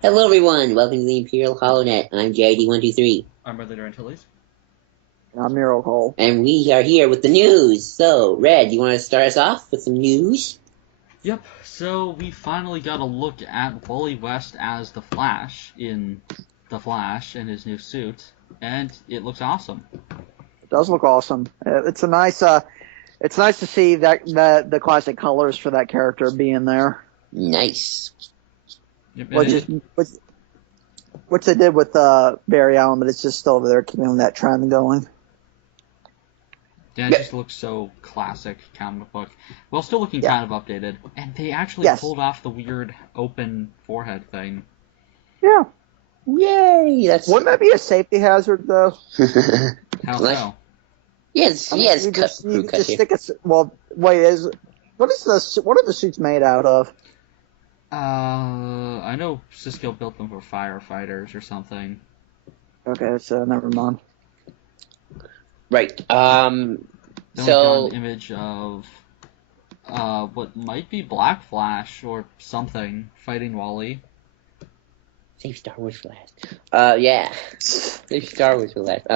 Hello everyone, welcome to the Imperial Holonet. I'm JID123. I'm Brother Antilles. I'm Miracle Cole. And we are here with the news. So, Red, you want to start us off with some news? Yep, so we finally got a look at Wally West as the Flash in The Flash in his new suit, and it looks awesome. It does look awesome. It's nice to see that the classic colors for that character being there. Nice. Yep, Which they did with Barry Allen, but it's just still there keeping that trend going. yeah, it just looks so classic comic book, while still looking kind of updated. And they actually pulled off the weird open forehead thing. Yeah. Yay! Wouldn't that be a safety hazard though? How so? Yes, I mean, yes. you just stick a. Well, wait. What are the suits made out of? I know Cisco built them for firefighters or something. Okay, so never mind. Right. Then we got an image of what might be Black Flash or something fighting Wally. Save Star Wars for last. Yeah. Save Star Wars for last.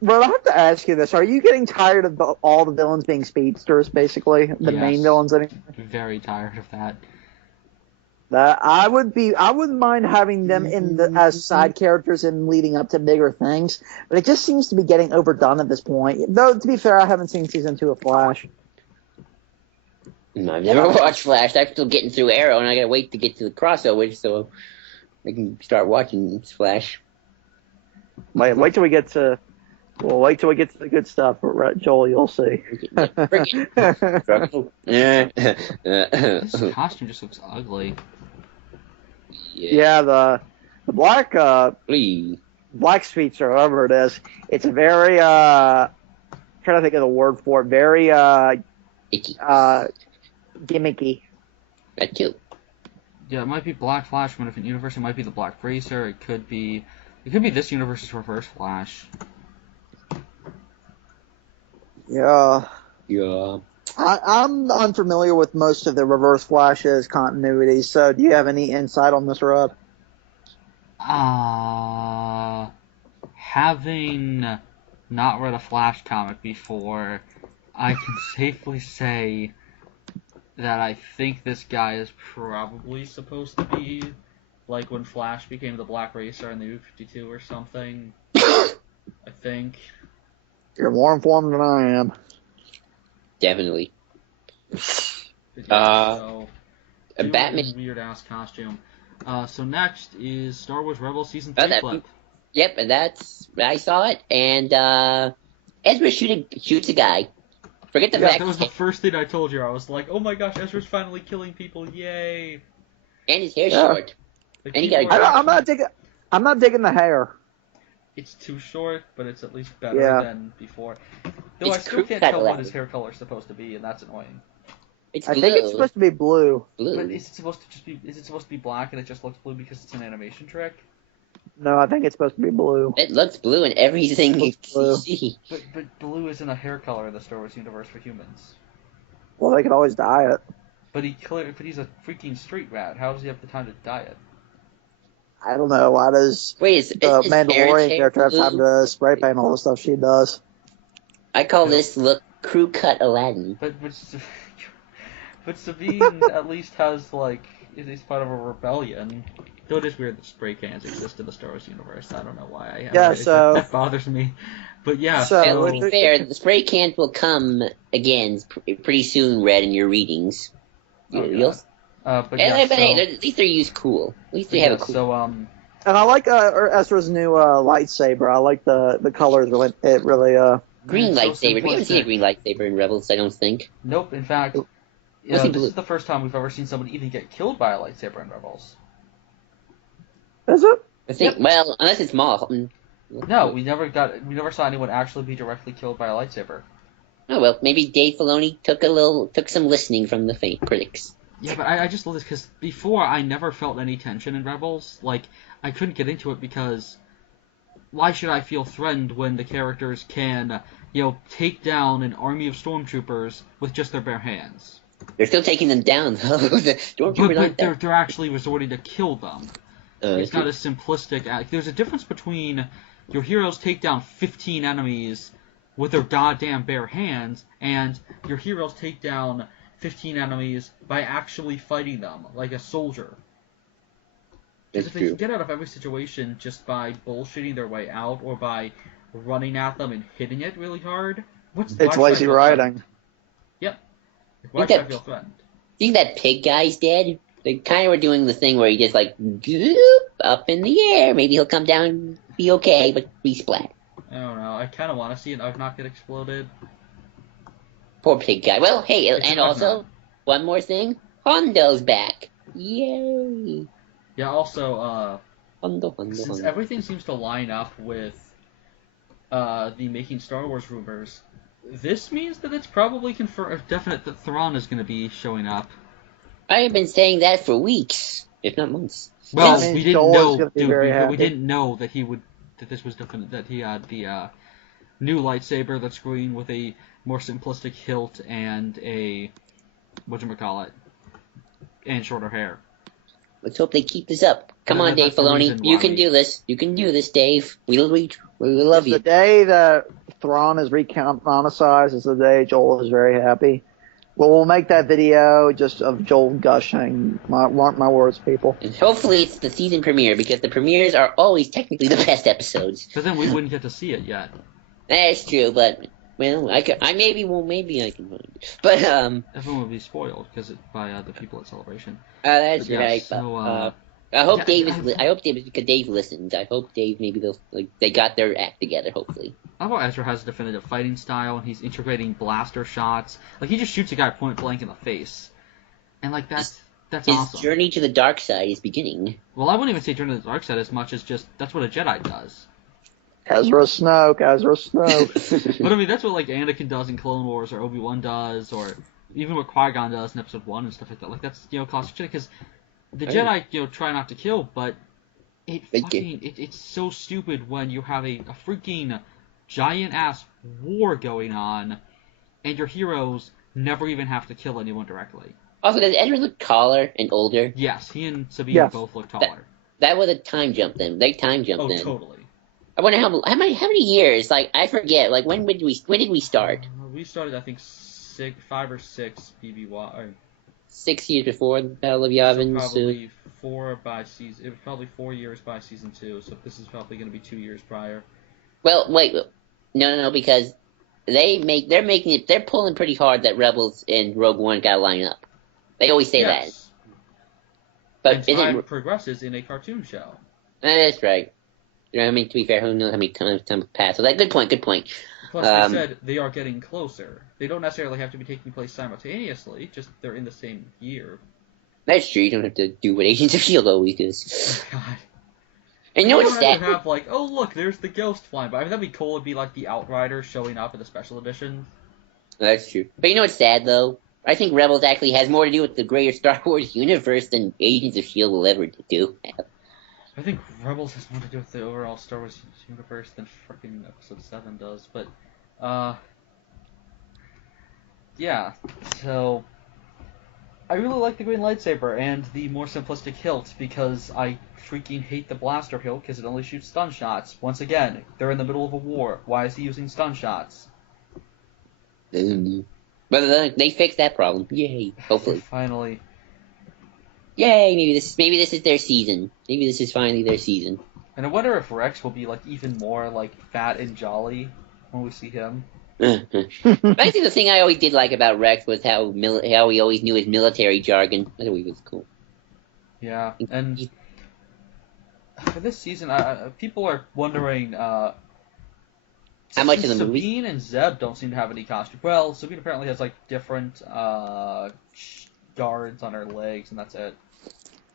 Well, I have to ask you this: are you getting tired of all the villains being speedsters, basically the main villains? Very tired of that. I wouldn't mind having them as side characters and leading up to bigger things, but it just seems to be getting overdone at this point. Though, to be fair, I haven't seen season 2 of Flash. No, I've never watched Flash. I'm still getting through Arrow, and I gotta wait to get to the crossover so I can start watching Flash. Wait till we get to the good stuff, Joel. You'll see. This costume just looks ugly. Yeah, the black black speedster, whatever it is. It's a very trying to think of the word for it. Very Icky. Gimmicky. That too. Yeah, it might be Black Flash from a different universe. It might be the Black Racer. It could be this universe's Reverse Flash. Yeah. Yeah. I'm unfamiliar with most of the Reverse Flash's continuity, so do you have any insight on this, Rob? Having not read a Flash comic before, I can safely say that I think this guy is probably supposed to be like when Flash became the Black Racer in the New 52 or something. I think. You're more informed than I am. Definitely. So, a Batman weird ass costume. So next is Star Wars Rebels season 3 clip. Yep, and I saw it, and Ezra shoots a guy. Forget the fact that was the first thing I told you. I was like, oh my gosh, Ezra's finally killing people, yay! And his hair's short. Like, And he got I'm not digging the hair. It's too short, but it's at least better than before. Though I still can't tell what his hair color is supposed to be, and that's annoying. I think it's supposed to be blue. But is it supposed to be black and it just looks blue because it's an animation trick? No, I think it's supposed to be blue. It looks blue in everything you see. But blue isn't a hair color in the Star Wars universe for humans. Well, they could always dye it. But he's a freaking street rat. How does he have the time to dye it? I don't know. Why does the Mandalorian character have time to spray paint all the stuff she does? I call this look crew cut Aladdin. But Sabine at least has is part of a rebellion. Though it is weird that spray cans exist in the Star Wars universe. I don't know why. That bothers me. But yeah. So to be fair, the spray cans will come again pretty soon. Read in your readings. But hey, at least they're used cool. At least they have a cool. So and I like Ezra's new lightsaber. I like the colors. It really green lightsaber. We haven't seen a green lightsaber in Rebels, I don't think. Nope. In fact, this is the first time we've ever seen somebody even get killed by a lightsaber in Rebels. Is it? I think. Well, unless it's Maul. No, we never saw anyone actually be directly killed by a lightsaber. Oh well, maybe Dave Filoni took some listening from the critics. Yeah, but I just love this because before I never felt any tension in Rebels. Like, I couldn't get into it because why should I feel threatened when the characters can, take down an army of stormtroopers with just their bare hands? They're still taking them down, though. The stormtroopers aren't there. They're actually resorting to kill them. It's not as simplistic. There's a difference between your heroes take down 15 enemies with their goddamn bare hands, and your heroes take down 15 enemies by actually fighting them, like a soldier. Because if they can get out of every situation just by bullshitting their way out, or by running at them and hitting it really hard, it's lazy writing. Yep. Why should I feel threatened? Think that pig guy's dead? They kind of were doing the thing where he just like up in the air. Maybe he'll come down and be okay, but be splat. I don't know. I kind of want to see it not get exploded. Poor pig guy. Well, hey, and also, one more thing. Hondo's back. Yay. Yeah, also, Hondo. Everything seems to line up with the making Star Wars rumors, this means that it's probably definite that Thrawn is going to be showing up. I have been saying that for weeks, if not months. Well, we didn't know, dude. We didn't know that that this was definite. That he had the new lightsaber that's green with a more simplistic hilt and a whatchamacallit, and shorter hair. Let's hope they keep this up. Come on, Dave Filoni. You can do this. You can do this, Dave. We love you. The day that Thrawn is recanonicized is the day Joel is very happy. Well, we'll make that video just of Joel gushing. Mark my words, people. And hopefully it's the season premiere, because the premieres are always technically the best episodes. But then we wouldn't get to see it yet. That's true, but well, maybe I can find it. But everyone would be spoiled by the people at Celebration. That's yeah, right. So, I hope Dave is because Dave listens. I hope Dave maybe they got their act together. Hopefully. I thought Ezra has a definitive fighting style, and he's integrating blaster shots. Like, he just shoots a guy point blank in the face, and like that's his awesome. Journey to the dark side is beginning. Well, I wouldn't even say journey to the dark side as much as just that's what a Jedi does. Ezra Snoke. But I mean, that's what like Anakin does in Clone Wars, or Obi-Wan does, or even what Qui-Gon does in Episode 1 and stuff like that. Like, that's, classic Jedi, because the Jedi, try not to kill, but it's so stupid when you have a freaking giant-ass war going on, and your heroes never even have to kill anyone directly. Also, does Ezra look taller and older? Yes, he and Sabine both look taller. That was a time jump then. They time jumped in. Oh, totally. I wonder how many years? Like, I forget. Like, when did we start? We started, I think, 5 or 6 BBY. 6 years before the Battle of Yavin. So probably 4 by season. It was probably 4 years by season 2. So this is probably going to be 2 years prior. Well, wait, no, because they're pulling pretty hard that Rebels and Rogue One got to line up. They always say that. But time progresses in a cartoon show. That's right. I mean, to be fair, who knows how many times passed? So that good point. Plus, they said they are getting closer. They don't necessarily have to be taking place simultaneously. Just they're in the same year. That's true. You don't have to do what Agents of S.H.I.E.L.D. always does. Oh, God. And you know what's sad? Have like, oh look, there's the ghost flying by. I mean, that'd be cool. It'd be like the Outrider showing up in the special edition. That's true. But you know what's sad though? I think Rebels actually has more to do with the greater Star Wars universe than Agents of S.H.I.E.L.D. will ever do. I think Rebels has more to do with the overall Star Wars universe than freaking Episode 7 does, but, yeah, so, I really like the green lightsaber and the more simplistic hilt, because I freaking hate the blaster hilt, because it only shoots stun shots. Once again, they're in the middle of a war. Why is he using stun shots? But they fixed that problem. Yay, hopefully. Finally. Yay, maybe this is their season. Maybe this is finally their season. And I wonder if Rex will be like even more like fat and jolly when we see him. I think the thing I always did like about Rex was how he always knew his military jargon. I thought he was cool. Yeah, and for this season, people are wondering how much of the movie? Sabine and Zeb don't seem to have any costume. Well, Sabine apparently has like different guards on her legs, and that's it.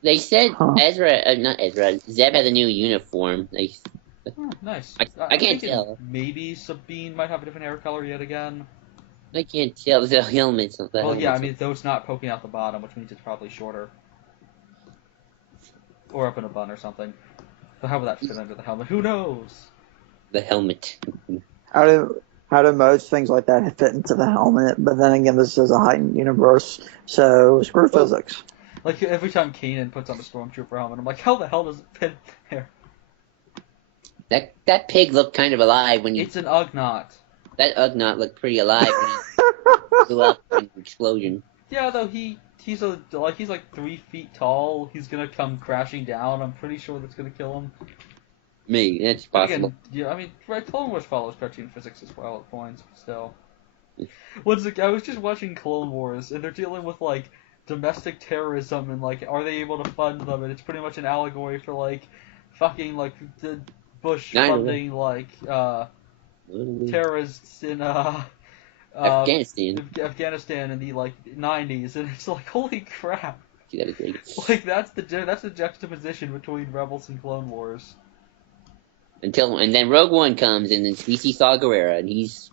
They said Zeb has a new uniform. Nice. I can't tell. Maybe Sabine might have a different hair color yet again. I can't tell. The helmets. Yeah, I mean, though it's not poking out the bottom, which means it's probably shorter. Or up in a bun or something. So how would that fit under the helmet? Who knows? The helmet. how do most things like that fit into the helmet? But then again, this is a heightened universe, so screw physics. Like, every time Kanan puts on a Stormtrooper helmet, I'm like, how the hell does it fit there? That pig looked kind of alive when you. It's an Ugnaught. That Ugnaught looked pretty alive when he blew up in an explosion. Yeah, though he's like 3 feet tall. He's gonna come crashing down. I'm pretty sure that's gonna kill him. Me, that's possible. Again, yeah, I mean, Clone Wars follows cartoon physics as well at points, but still. I was just watching Clone Wars, and they're dealing with, like, domestic terrorism, and, like, are they able to fund them, and it's pretty much an allegory for, like, fucking, like, the Bush funding, like, terrorists in, Afghanistan in the, like, 90s, and it's like, holy crap. That'd be great. Like, that's the juxtaposition between Rebels and Clone Wars. And then Rogue One comes, and then we see Saw Gerrera, and he's...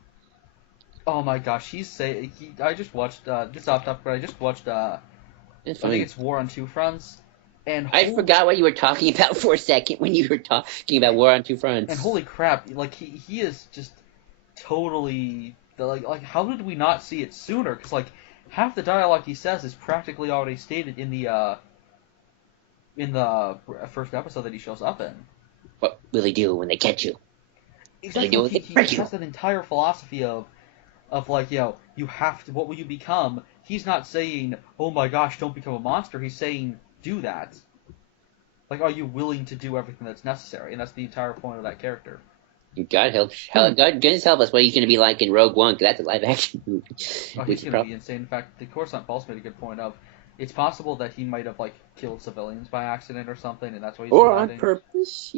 Oh my gosh, I just watched, this off topic, but I just watched, I think it's War on Two Fronts, and... I forgot what you were talking about for a second when you were talking about War on Two Fronts. And holy crap, like, he is just totally, like, how did we not see it sooner? Because, like, half the dialogue he says is practically already stated in the first episode that he shows up in. What will they do when they catch you? Exactly. He has that entire philosophy of like, you have to, what will you become? He's not saying, oh my gosh, don't become a monster. He's saying, do that. Like, are you willing to do everything that's necessary? And that's the entire point of that character. God goodness help us what he's going to be like in Rogue One, because that's a live-action movie. Oh, he's going to be insane. In fact, the Coruscant Pulse made a good point of, it's possible that he might have, like, killed civilians by accident or something, and that's why he's on purpose.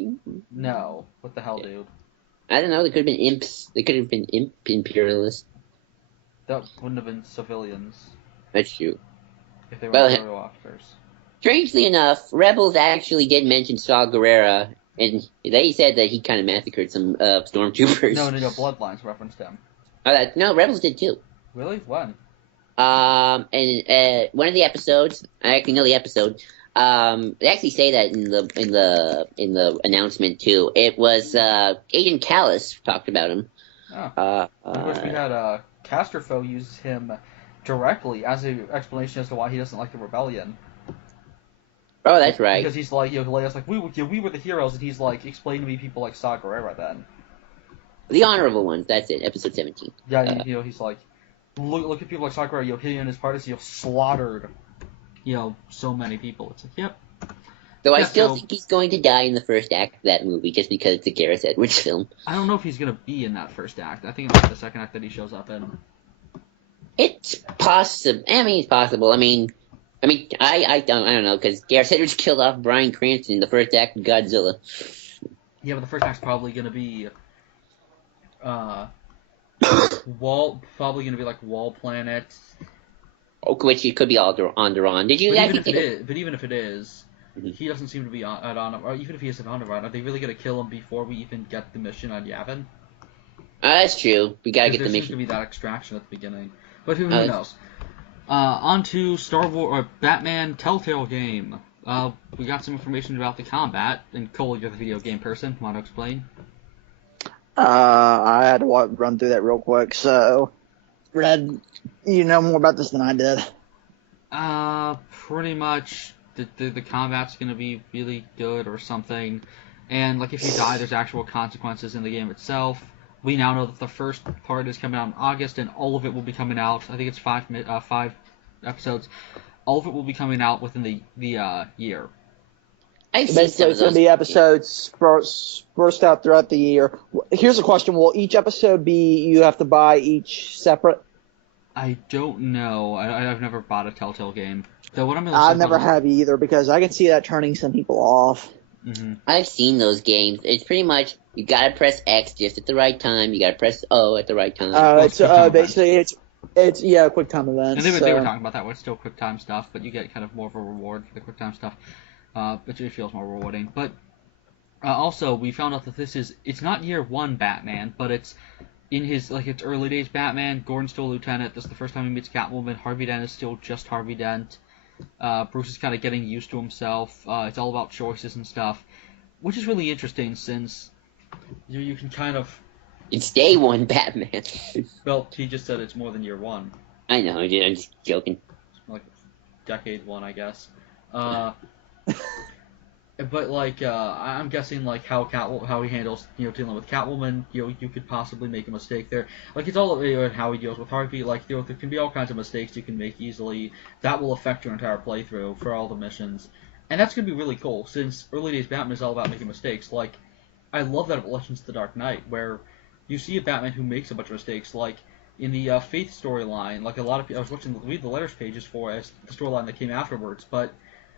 No. What the hell, dude? I don't know. They could have been imps. They could have been imp imperialists. That wouldn't have been civilians. That's true. If they were photo officers. Strangely enough, Rebels actually did mention Saw Gerrera, and they said that he kind of massacred some stormtroopers. No, Bloodlines referenced him. No, Rebels did too. Really? When? And one of the episodes, I actually know the episode. They actually say that in the announcement too. It was Aiden Callis talked about him. Oh. Of course, we had Casterfo use him directly as an explanation as to why he doesn't like the rebellion. Oh, that's right. Because he's like, Leia's like, we were the heroes, and he's like, explain to me people like Saw Gerrera then. The honorable ones. That's it. Episode 17. Yeah, he's like, look at people like Saw Gerrera. He and his party, slaughtered, so many people. It's like, yep. Though I still think he's going to die in the first act of that movie, just because it's a Gareth Edwards film. I don't know if he's going to be in that first act. I think it might be the second act that he shows up in. It's possible. I mean, it's possible. I don't know, because Gareth Edwards killed off Bryan Cranston in the first act of Godzilla. Yeah, but the first act's probably going to be Wall Planet. Which it could be Onderon. Did you? But even if it is, he doesn't seem to be at Onderon. Or even if he is at Onderon, are they really going to kill him before we even get the mission on Yavin? That's true. We gotta get the mission. There seems to be that extraction at the beginning, but who knows? On to Star Wars or Batman Telltale game. We got some information about the combat, and Cole, you're the video game person. Want to explain? I had to run through that real quick. So, Red, you know more about this than I did. Pretty much the combat's gonna be really good or something, and like if you die, there's actual consequences in the game itself. We now know that the first part is coming out in August, and all of it will be coming out. I think it's 5 episodes. All of it will be coming out within the year. Basically, it's going to be episodes spaced out throughout the year. Here's a question: will each episode be you have to buy each separate? I don't know. I've never bought a Telltale game. So I never have either, because I can see that turning some people off. Mm-hmm. I've seen those games. It's pretty much you gotta press X just at the right time. You gotta press O at the right time. It's basically it's quick time events. And they were talking about that. Well, it's still quick time stuff, but you get kind of more of a reward for the quick time stuff. It feels more rewarding. But also, we found out that it's not year one Batman, but it's in his its early days Batman. Gordon's still a lieutenant. This is the first time he meets Catwoman. Harvey Dent is still just Harvey Dent. Bruce is kind of getting used to himself. It's all about choices and stuff, which is really interesting since you can kind of It's day one Batman. Well, he just said it's more than year one. I know, I'm just joking. Like decade one, I guess. But like, I'm guessing like how he handles dealing with Catwoman. You could possibly make a mistake there. Like it's all how he deals with Harvey. Like there can be all kinds of mistakes you can make easily that will affect your entire playthrough for all the missions, and that's gonna be really cool since early days Batman is all about making mistakes. Like I love that about Legends of the Dark Knight where you see a Batman who makes a bunch of mistakes. Like in the Faith storyline, like a lot of people, I was read the letters pages for as the storyline that came afterwards, but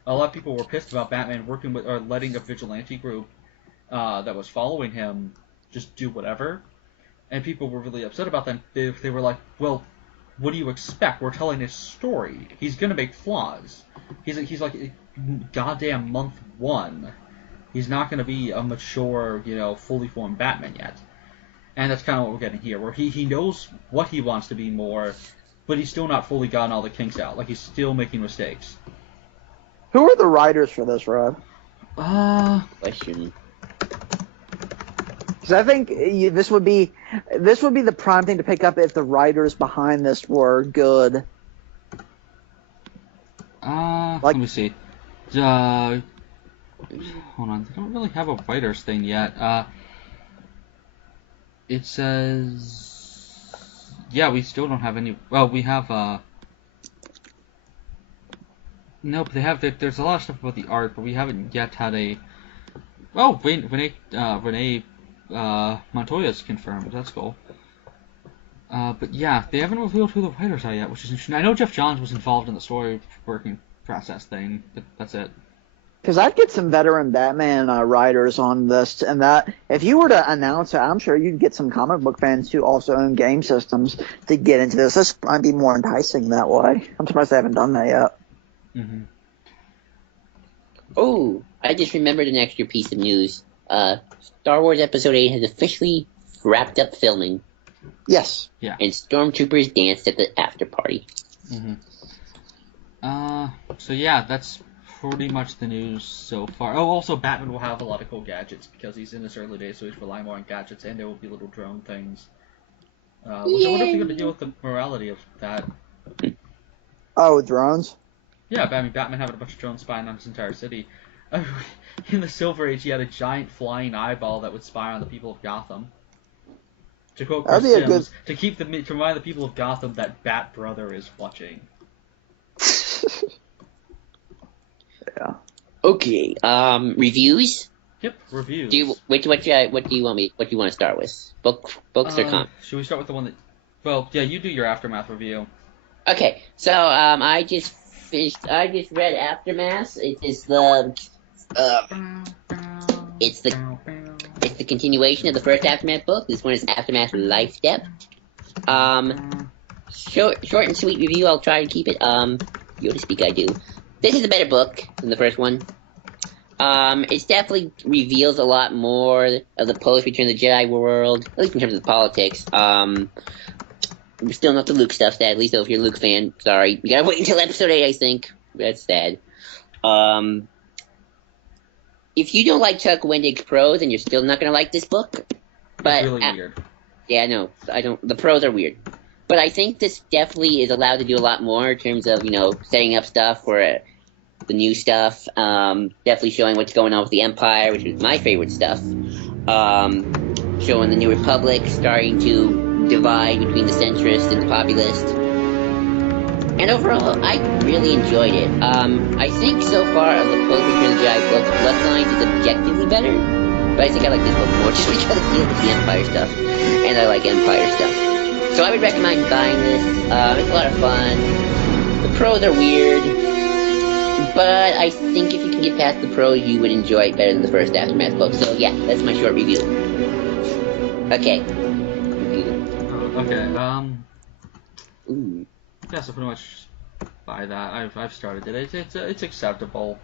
a lot of people were pissed about Batman working with or letting a vigilante group that was following him just do whatever, and people were really upset about that. They were like, "Well, what do you expect? We're telling his story. He's gonna make flaws. He's like goddamn month one. He's not gonna be a mature, fully formed Batman yet." And that's kind of what we're getting here, where he knows what he wants to be more, but he's still not fully gotten all the kinks out. Like he's still making mistakes. Who are the writers for this, Rod? Question. Because I think this would be the prime thing to pick up if the writers behind this were good. Let me see. Hold on, they don't really have a writers thing yet. It says, yeah, we still don't have any. Well, we have. Nope, they have. There's a lot of stuff about the art, but we haven't yet had a. Oh, Renee Montoya's confirmed. That's cool. But yeah, they haven't revealed who the writers are yet, which is interesting. I know Jeff Johns was involved in the story working process thing, but that's it. Because I'd get some veteran Batman writers on this, and that if you were to announce it, I'm sure you'd get some comic book fans who also own game systems to get into this. This might be more enticing that way. I'm surprised they haven't done that yet. Mm-hmm. Oh, I just remembered an extra piece of news. Star Wars Episode 8 has officially wrapped up filming. Yes. Yeah. And stormtroopers danced at the after party. Mm-hmm. So yeah, that's pretty much the news so far. Oh, also Batman will have a lot of cool gadgets because he's in his early days, so he's relying more on gadgets, and there will be little drone things. Which I wonder if they're going to deal with the morality of that. Oh, drones? Yeah, Batman having a bunch of drones spying on his entire city. In the Silver Age, he had a giant flying eyeball that would spy on the people of Gotham. To quote Chris Sims, to remind the people of Gotham that Bat Brother is watching. Yeah. Okay. Reviews. Yep, reviews. Do you what do you want to start with? Books or comics? Should we start with the one that? Well, yeah, you do your Aftermath review. Okay. So I just read Aftermath. It's the continuation of the first Aftermath book. This one is Aftermath Life Step. Short and sweet review. I'll try to keep it. Yoda speak. I do. This is a better book than the first one. It definitely reveals a lot more of the post-Return of the Jedi world, at least in terms of the politics. Still not the Luke stuff, sadly, so if you're a Luke fan, sorry. You gotta wait until episode 8, I think. That's sad. If you don't like Chuck Wendig's prose, then you're still not gonna like this book. But, it's really weird. Yeah, no, I don't. The prose are weird. But I think this definitely is allowed to do a lot more in terms of, setting up stuff for the new stuff. Definitely showing what's going on with the Empire, which is my favorite stuff. Showing the New Republic starting to divide between the centrist and the populist. And overall, I really enjoyed it. I think so far of the post-Return of the Jedi books, Bloodlines is objectively better. But I think I like this book more just because it deals with the Empire stuff. And I like Empire stuff. So I would recommend buying this. It's a lot of fun. The pros are weird. But I think if you can get past the pros, you would enjoy it better than the first Aftermath book. So yeah, that's my short review. Okay. Okay, Ooh. yeah, so pretty much by that, I've started it. It's acceptable.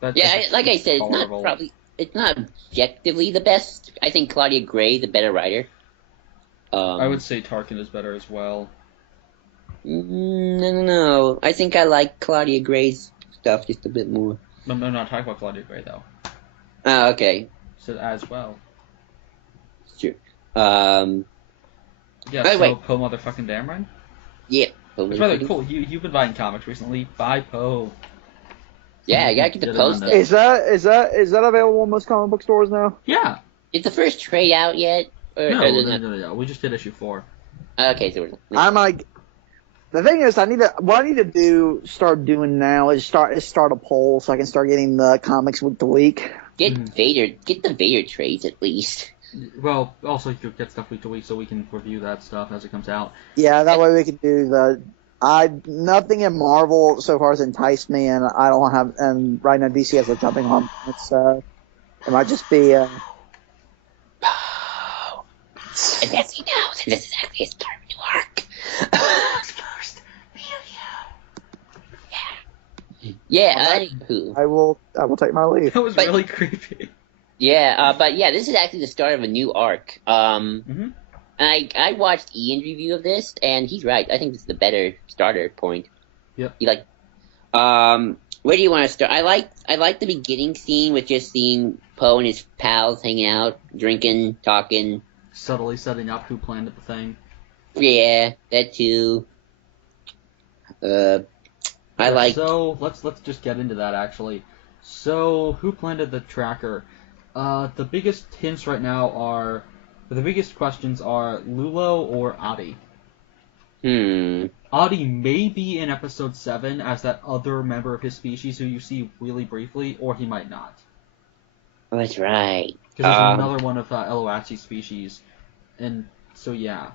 But Like I said, it's not objectively the best. I think Claudia Gray is a better writer. I would say Tarkin is better as well. No. I think I like Claudia Gray's stuff just a bit more. I'm not talking about Claudia Gray though. Oh, okay. So as well. Sure. Yeah, By the so way, Poe motherfucking Dameron. yeah. Which, by the way, cool. You've been buying comics recently. Buy Poe. Yeah, I gotta get the Get in on post. that. Is that available in most comic book stores now? Yeah. Is the first trade out yet? Or No. We just did issue 4. Okay, so I'm like, the thing is, what I need to start doing now is start a poll so I can start getting the comics week to week. get the Vader trades at least. Well, also you could get stuff week to week so we can review that stuff as it comes out. Yeah, that way we can do nothing in Marvel so far has enticed me, and I don't have, and right now DC has a jumping on. It might just be. And as you know, this is actually a start of a new arc. First, Yeah, I will take my leave. that was really creepy. Yeah, but yeah, this is actually the start of a new arc. Mhm. And I watched Ian's review of this, and he's right. I think this is the better starter point. Yep. Where do you want to start? I like the beginning scene with just seeing Poe and his pals hanging out, drinking, talking. Subtly setting up who planted the thing. Yeah, that too. So let's just get into that actually. So who planted the tracker? The biggest hints right now are the biggest questions are Lulo or Adi. Adi may be in episode 7 as that other member of his species who you see really briefly, or he might not. Oh, that's right. Because there's another one of Eloaxi's species, and so yeah.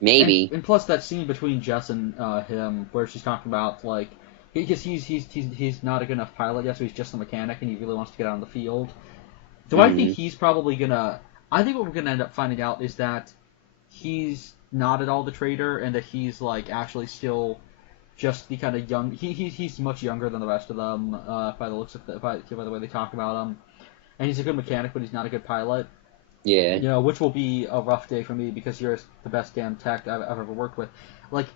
Maybe. And plus that scene between Jess and him, where she's talking about like, because he's not a good enough pilot yet, so he's just a mechanic, and he really wants to get out on the field. So I think he's probably gonna. I think what we're gonna end up finding out is that he's not at all the traitor, and that he's like actually still just the kind of young. He's much younger than the rest of them by the looks of by the way they talk about him, and he's a good mechanic, but he's not a good pilot. Yeah. You know, which will be a rough day for me because you're the best damn tech I've ever worked with. Like,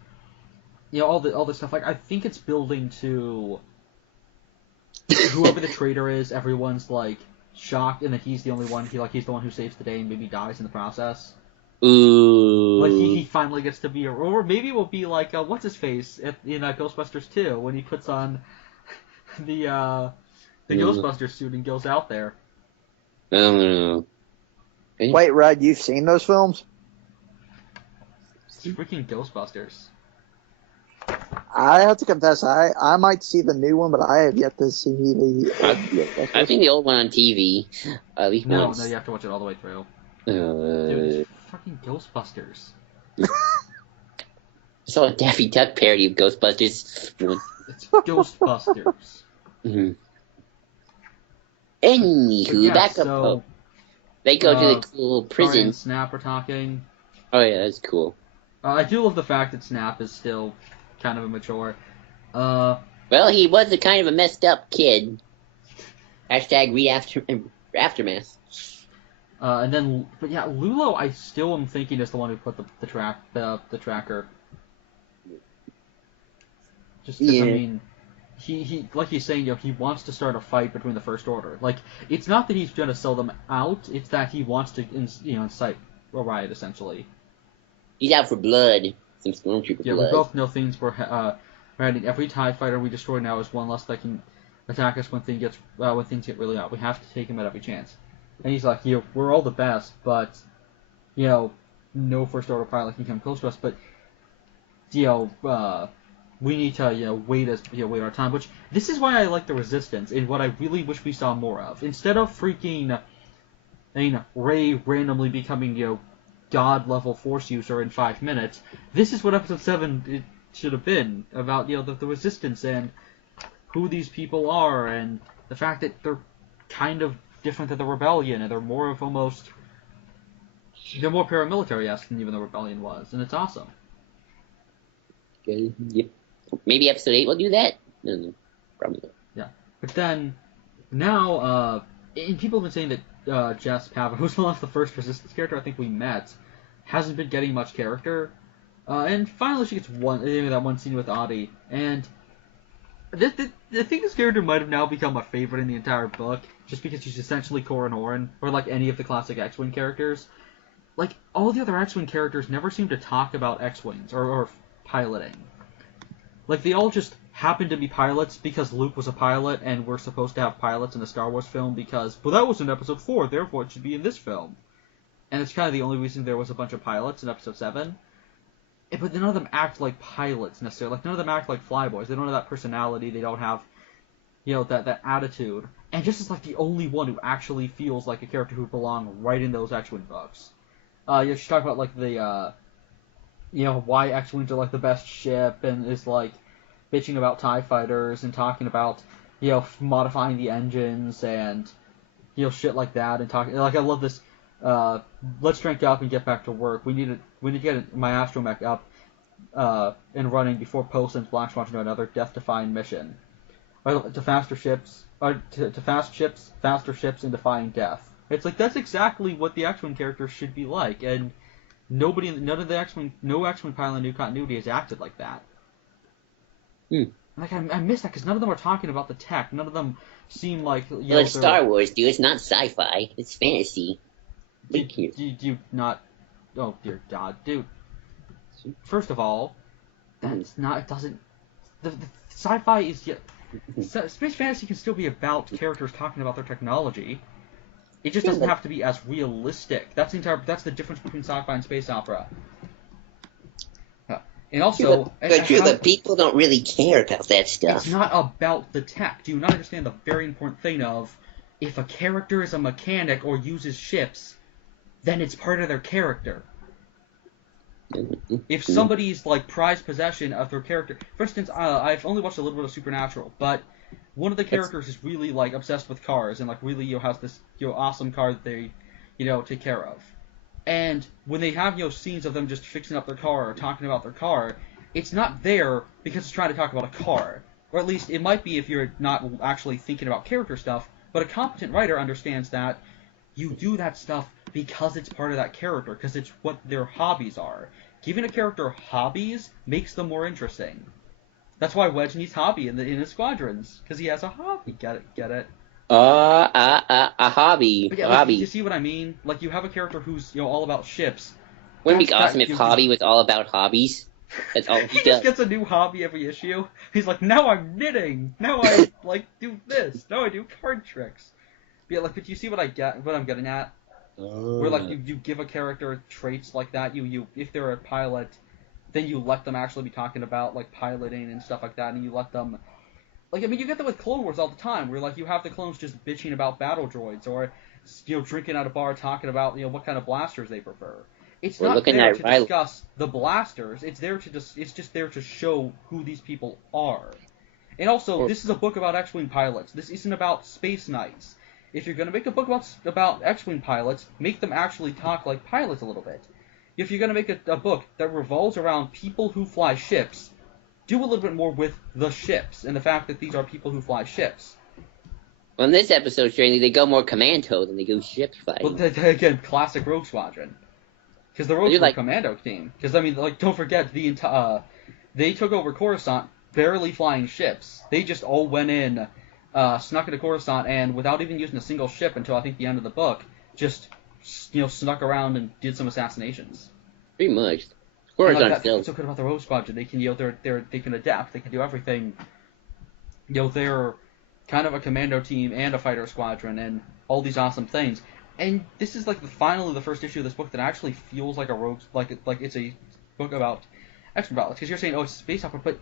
you know, all this stuff. Like, I think it's building to whoever the traitor is. Everyone's like shocked, and that he's the only one. He's the one who saves the day and maybe dies in the process. Ooh. Like he finally gets to be, or maybe it will be like what's his face in Ghostbusters 2 when he puts on the Ghostbusters suit and goes out there. I don't know. Wait, Red, you've seen those films? It's freaking Ghostbusters. I have to confess, I might see the new one, but I have yet to see the. I've seen the old one on TV, at least once. No, you have to watch it all the way through. Dude, it's fucking Ghostbusters. I saw a Daffy Duck parody of Ghostbusters. It's Ghostbusters. Mm-hmm. Anywho, back up. So, they go to the cool prison. Sorry and Snap are talking. Oh yeah, that's cool. I do love the fact that Snap is still kind of immature. Well, he was a kind of a messed up kid. Hashtag aftermath. And then, but yeah, Lulo, I still am thinking is the one who put the tracker. Just because, I mean, he like he's saying, you know, he wants to start a fight between the First Order. Like, it's not that he's going to sell them out; it's that he wants to, incite a riot, essentially. He's out for blood. Some stormtrooper blood. Yeah, we both know things were every TIE fighter we destroy now is one less that can attack us when things get really out. We have to take him at every chance. And he's like, you know, we're all the best, but, you know, no First Order pilot can come close to us. But, you know, we need to, you know, wait our time. Which this is why I like the Resistance, and what I really wish we saw more of. Instead of freaking, Rey randomly becoming, you know, God-level Force user in 5 minutes, this is what Episode 7 should have been, about, you know, the Resistance and who these people are, and the fact that they're kind of different than the Rebellion, and they're more paramilitary-esque than even the Rebellion was, and it's awesome. Okay. Yep. Maybe Episode 8 will do that? No, probably not. Yeah. But then, now, and people have been saying that Jess Pava, who's the first Resistance character I think we met, hasn't been getting much character. And finally she gets that one scene with Adi. And I think this character might have now become a favorite in the entire book, just because she's essentially Corin Orin, or like any of the classic X-Wing characters. Like, all the other X-Wing characters never seem to talk about X-Wings, or piloting. Like, they all just happen to be pilots because Luke was a pilot, and we're supposed to have pilots in the Star Wars film because, well, that was in Episode 4, therefore it should be in this film. And it's kind of the only reason there was a bunch of pilots in Episode 7. But none of them act like pilots, necessarily. Like, none of them act like flyboys. They don't have that personality, they don't have, that attitude. And just as, like, the only one who actually feels like a character who would belong right in those X-Wing books. She talked about, like, the, why X-Wings are, like, the best ship, and is, like, bitching about TIE fighters, and talking about, modifying the engines, and, shit like that, and talking, like, I love this, let's drink up and get back to work. We need to get my astromech up, and running before Poe sends Black Swan to another death-defying mission. To faster ships, faster ships, and defying death. It's like, that's exactly what the X-Wing characters should be like, and no X-Wing pilot in New Continuity has acted like that. Like, I miss that, because none of them are talking about the tech. None of them seem like, Well, it's Star Wars, dude. It's not sci-fi. It's fantasy. Do you not... Oh, dear God, dude. First of all, that's not... It doesn't... The sci-fi is... Space fantasy can still be about characters talking about their technology. It just doesn't have to be as realistic. That's the difference between sci-fi and space opera. And also... But people don't really care about that stuff. It's not about the tech. Do you not understand the very important thing of, if a character is a mechanic or uses ships, then it's part of their character. If somebody's, like, prized possession of their character... For instance, I've only watched a little bit of Supernatural, but one of the characters is really, like, obsessed with cars, and, like, really, has this, awesome car that they, take care of. And when they have, scenes of them just fixing up their car or talking about their car, it's not there because it's trying to talk about a car. Or at least it might be if you're not actually thinking about character stuff, but a competent writer understands that you do that stuff because it's part of that character, because it's what their hobbies are. Giving a character hobbies makes them more interesting. That's why Wedge needs hobby in his squadrons, because he has a hobby. Get it? A hobby. Yeah, like, you see what I mean? Like, you have a character who's, all about ships. Wouldn't it be awesome if hobby was all about hobbies? That's all he just gets a new hobby every issue. He's like, now I'm knitting. Now I, do this. Now I do card tricks. But you see what I'm getting at? Where, you give a character traits like that. If they're a pilot, then you let them actually be talking about, piloting and stuff like that, and you let them... you get that with Clone Wars all the time, where, you have the clones just bitching about battle droids, or, drinking at a bar talking about, what kind of blasters they prefer. It's not there to discuss the blasters, it's just there to show who these people are. And also, this is a book about X-Wing pilots. This isn't about Space Knights. If you're going to make a book about X-Wing pilots, make them actually talk like pilots a little bit. If you're going to make a book that revolves around people who fly ships, do a little bit more with the ships, and the fact that these are people who fly ships. Well, in this episode, strangely, they go more commando than they go ship fighting. Well, again, classic Rogue Squadron. Because the Rogues were a commando team. Because, don't forget, they took over Coruscant barely flying ships. They just all went in, snuck into Coruscant, and without even using a single ship until, I think, the end of the book, just, snuck around and did some assassinations. Pretty much. That's what's so good about the Rogue Squadron. They can, they can adapt. They can do everything. They're kind of a commando team and a fighter squadron and all these awesome things. And this is finally the first issue of this book that actually feels like a rogue, like it's a book about X-Men pilots. Because you're saying, it's space opera, but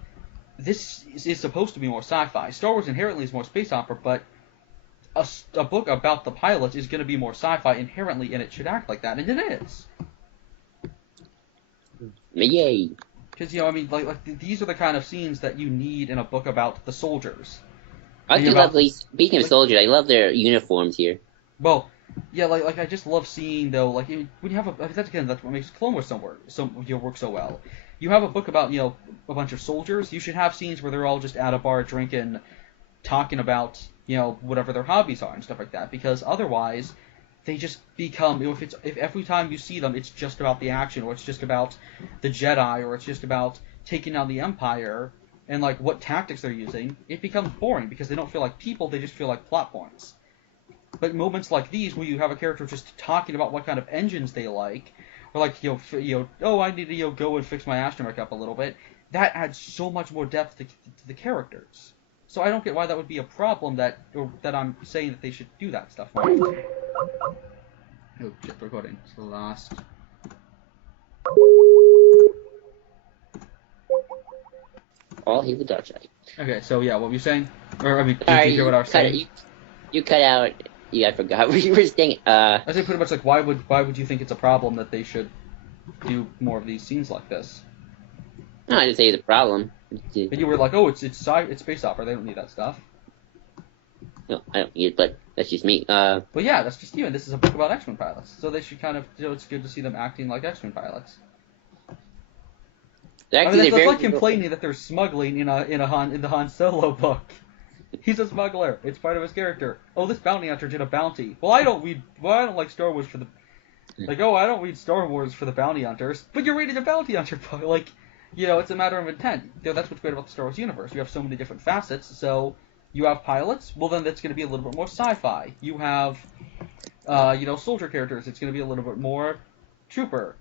this is supposed to be more sci-fi. Star Wars inherently is more space opera, but a book about the pilots is going to be more sci-fi inherently, and it should act like that, and it is. Yay! Because these are the kind of scenes that you need in a book about the soldiers. Speaking of soldiers, I love their uniforms here. Well, yeah, I just love seeing though, when you have that's what makes Clone Wars work so well. You have a book about a bunch of soldiers. You should have scenes where they're all just at a bar drinking, talking about whatever their hobbies are and stuff like that. Because otherwise, they just become, if every time you see them, it's just about the action, or it's just about the Jedi, or it's just about taking down the Empire, and like what tactics they're using, it becomes boring because they don't feel like people, they just feel like plot points. But moments like these, where you have a character just talking about what kind of engines they like, or like oh, I need to go and fix my astromech up a little bit, that adds so much more depth to the characters. So I don't get why that would be a problem that I'm saying that they should do that stuff more. Oh shit, recording. It's the last. All hear the dark side. Okay, so yeah, what were you saying? Or I mean, did Sorry, you hear what I was saying? You cut out. Yeah, I forgot what you were saying. I say pretty much like, why would you think it's a problem that they should do more of these scenes like this? No, I didn't say it's a problem. But you were like, oh, it's space opera. They don't need that stuff. No, I don't need it, but that's just me. But yeah, that's just you. And this is a book about X-Wing pilots, so they should kind of, it's good to see them acting like X-Wing pilots. Actually, that's like complaining that they're smuggling in the Han Solo book. He's a smuggler. It's part of his character. Oh, this bounty hunter did a bounty. Well, I don't like Star Wars for the I don't read Star Wars for the bounty hunters. But you're reading a bounty hunter book. Like, it's a matter of intent. That's what's great about the Star Wars universe. You have so many different facets. So you have pilots. Well, then that's going to be a little bit more sci-fi. You have soldier characters. It's going to be a little bit more trooper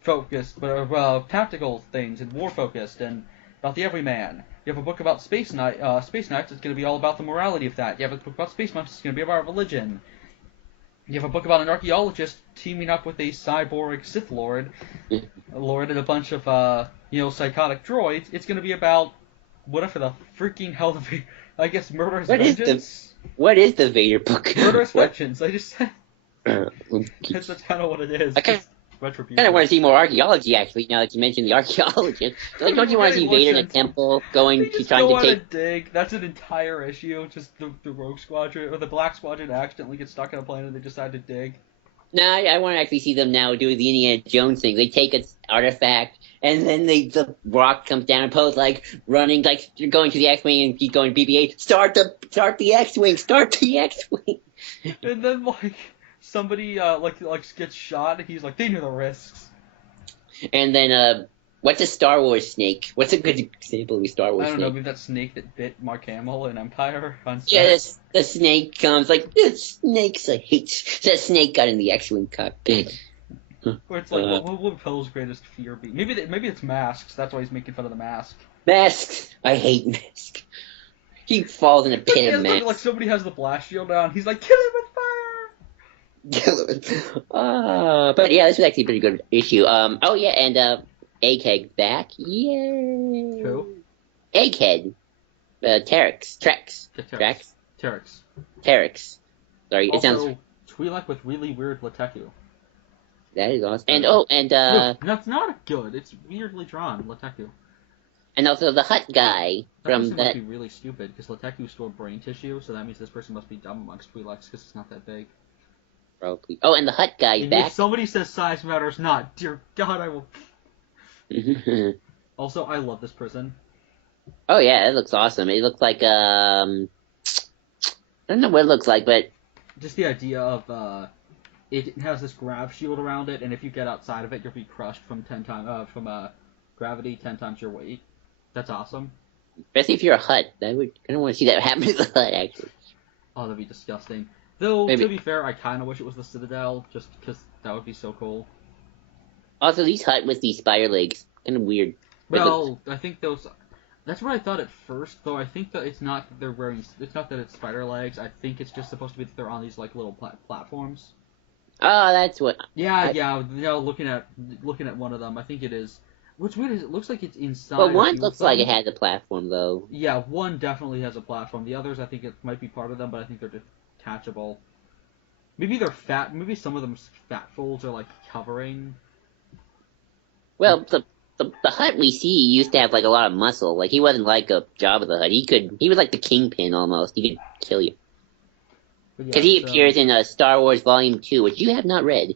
focused, but tactical things and war focused and about the everyman. You have a book about space knights. It's going to be all about the morality of that. You have a book about space monsters. It's going to be about religion. You have a book about an archaeologist teaming up with a cyborg Sith Lord and a bunch of psychotic droids. It's going to be about whatever the freaking hell Murderous Vengeance. What is the Vader book? Murderous Vengeance. I just said. That's kind of what it is. I kind of want to see more archaeology, actually, now that you mentioned the archaeologist. Like, don't you want to see Vader in a temple trying to take... a dig. That's an entire issue. Just the Rogue Squadron, or the Black Squadron accidentally gets stuck on a planet and they decide to dig. No, I want to actually see them now do the Indiana Jones thing. They take an artifact, and then the rock comes down and Poe's like running, like you're going to the X-Wing and keep going BB-8. Start the X-Wing! Start the X-Wing! And then, somebody gets shot, and he's like, they knew the risks. And then what's a Star Wars snake? What's a good example of a Star Wars snake? I don't know, maybe that snake that bit Mark Hamill in Empire on set. Yeah, the snake comes like, this snake's I hate. That snake got in the X-Wing cockpit. Where it's like, what would Poe's greatest fear be? Maybe it's masks. That's why he's making fun of the mask. Masks. I hate masks. He falls in a pit of masks. Like somebody has the blast shield on. He's like, kill him with fire. But yeah, this was actually a pretty good issue. Oh yeah, and Egghead's back. Yay! Who? Egghead. Trex. Sorry, also, it sounds. Twi'lek with really weird Lateku. That is awesome. And that's not good. It's weirdly drawn, Lateku. And also the Hut guy from that must be really stupid because Lateku store brain tissue, so that means this person must be dumb amongst Twi'leks because it's not that big. Probably. Oh, and the Hut guy's back. If somebody says size matters not, dear God, I will. Also, I love this prison. Oh yeah, it looks awesome. It looks like I don't know what it looks like, but just the idea of it has this grav shield around it, and if you get outside of it, you'll be crushed from gravity 10 times your weight. That's awesome. Especially if you're a Hut. I don't want to see that happen to the Hut, actually. Oh, that'd be disgusting. Though, to be fair, I kind of wish it was the Citadel, just because that would be so cool. Also, these Hut with these spider legs, kind of weird. Well, I think those... That's what I thought at first, though I think that it's not that they're wearing... It's not that it's spider legs, I think it's just supposed to be that they're on these, little platforms. Oh, that's what... Yeah, looking at one of them, I think it is... What's weird is it looks like it's inside. But one looks like it has a platform, though. Yeah, one definitely has a platform. The others, I think it might be part of them, but I think they're detachable. Maybe they're fat. Maybe some of them's fat folds are covering. Well, the Hut we see used to have a lot of muscle. He wasn't like a Jabba the Hutt. He was like the Kingpin almost. He could kill you. Because he appears in Star Wars Volume 2, which you have not read.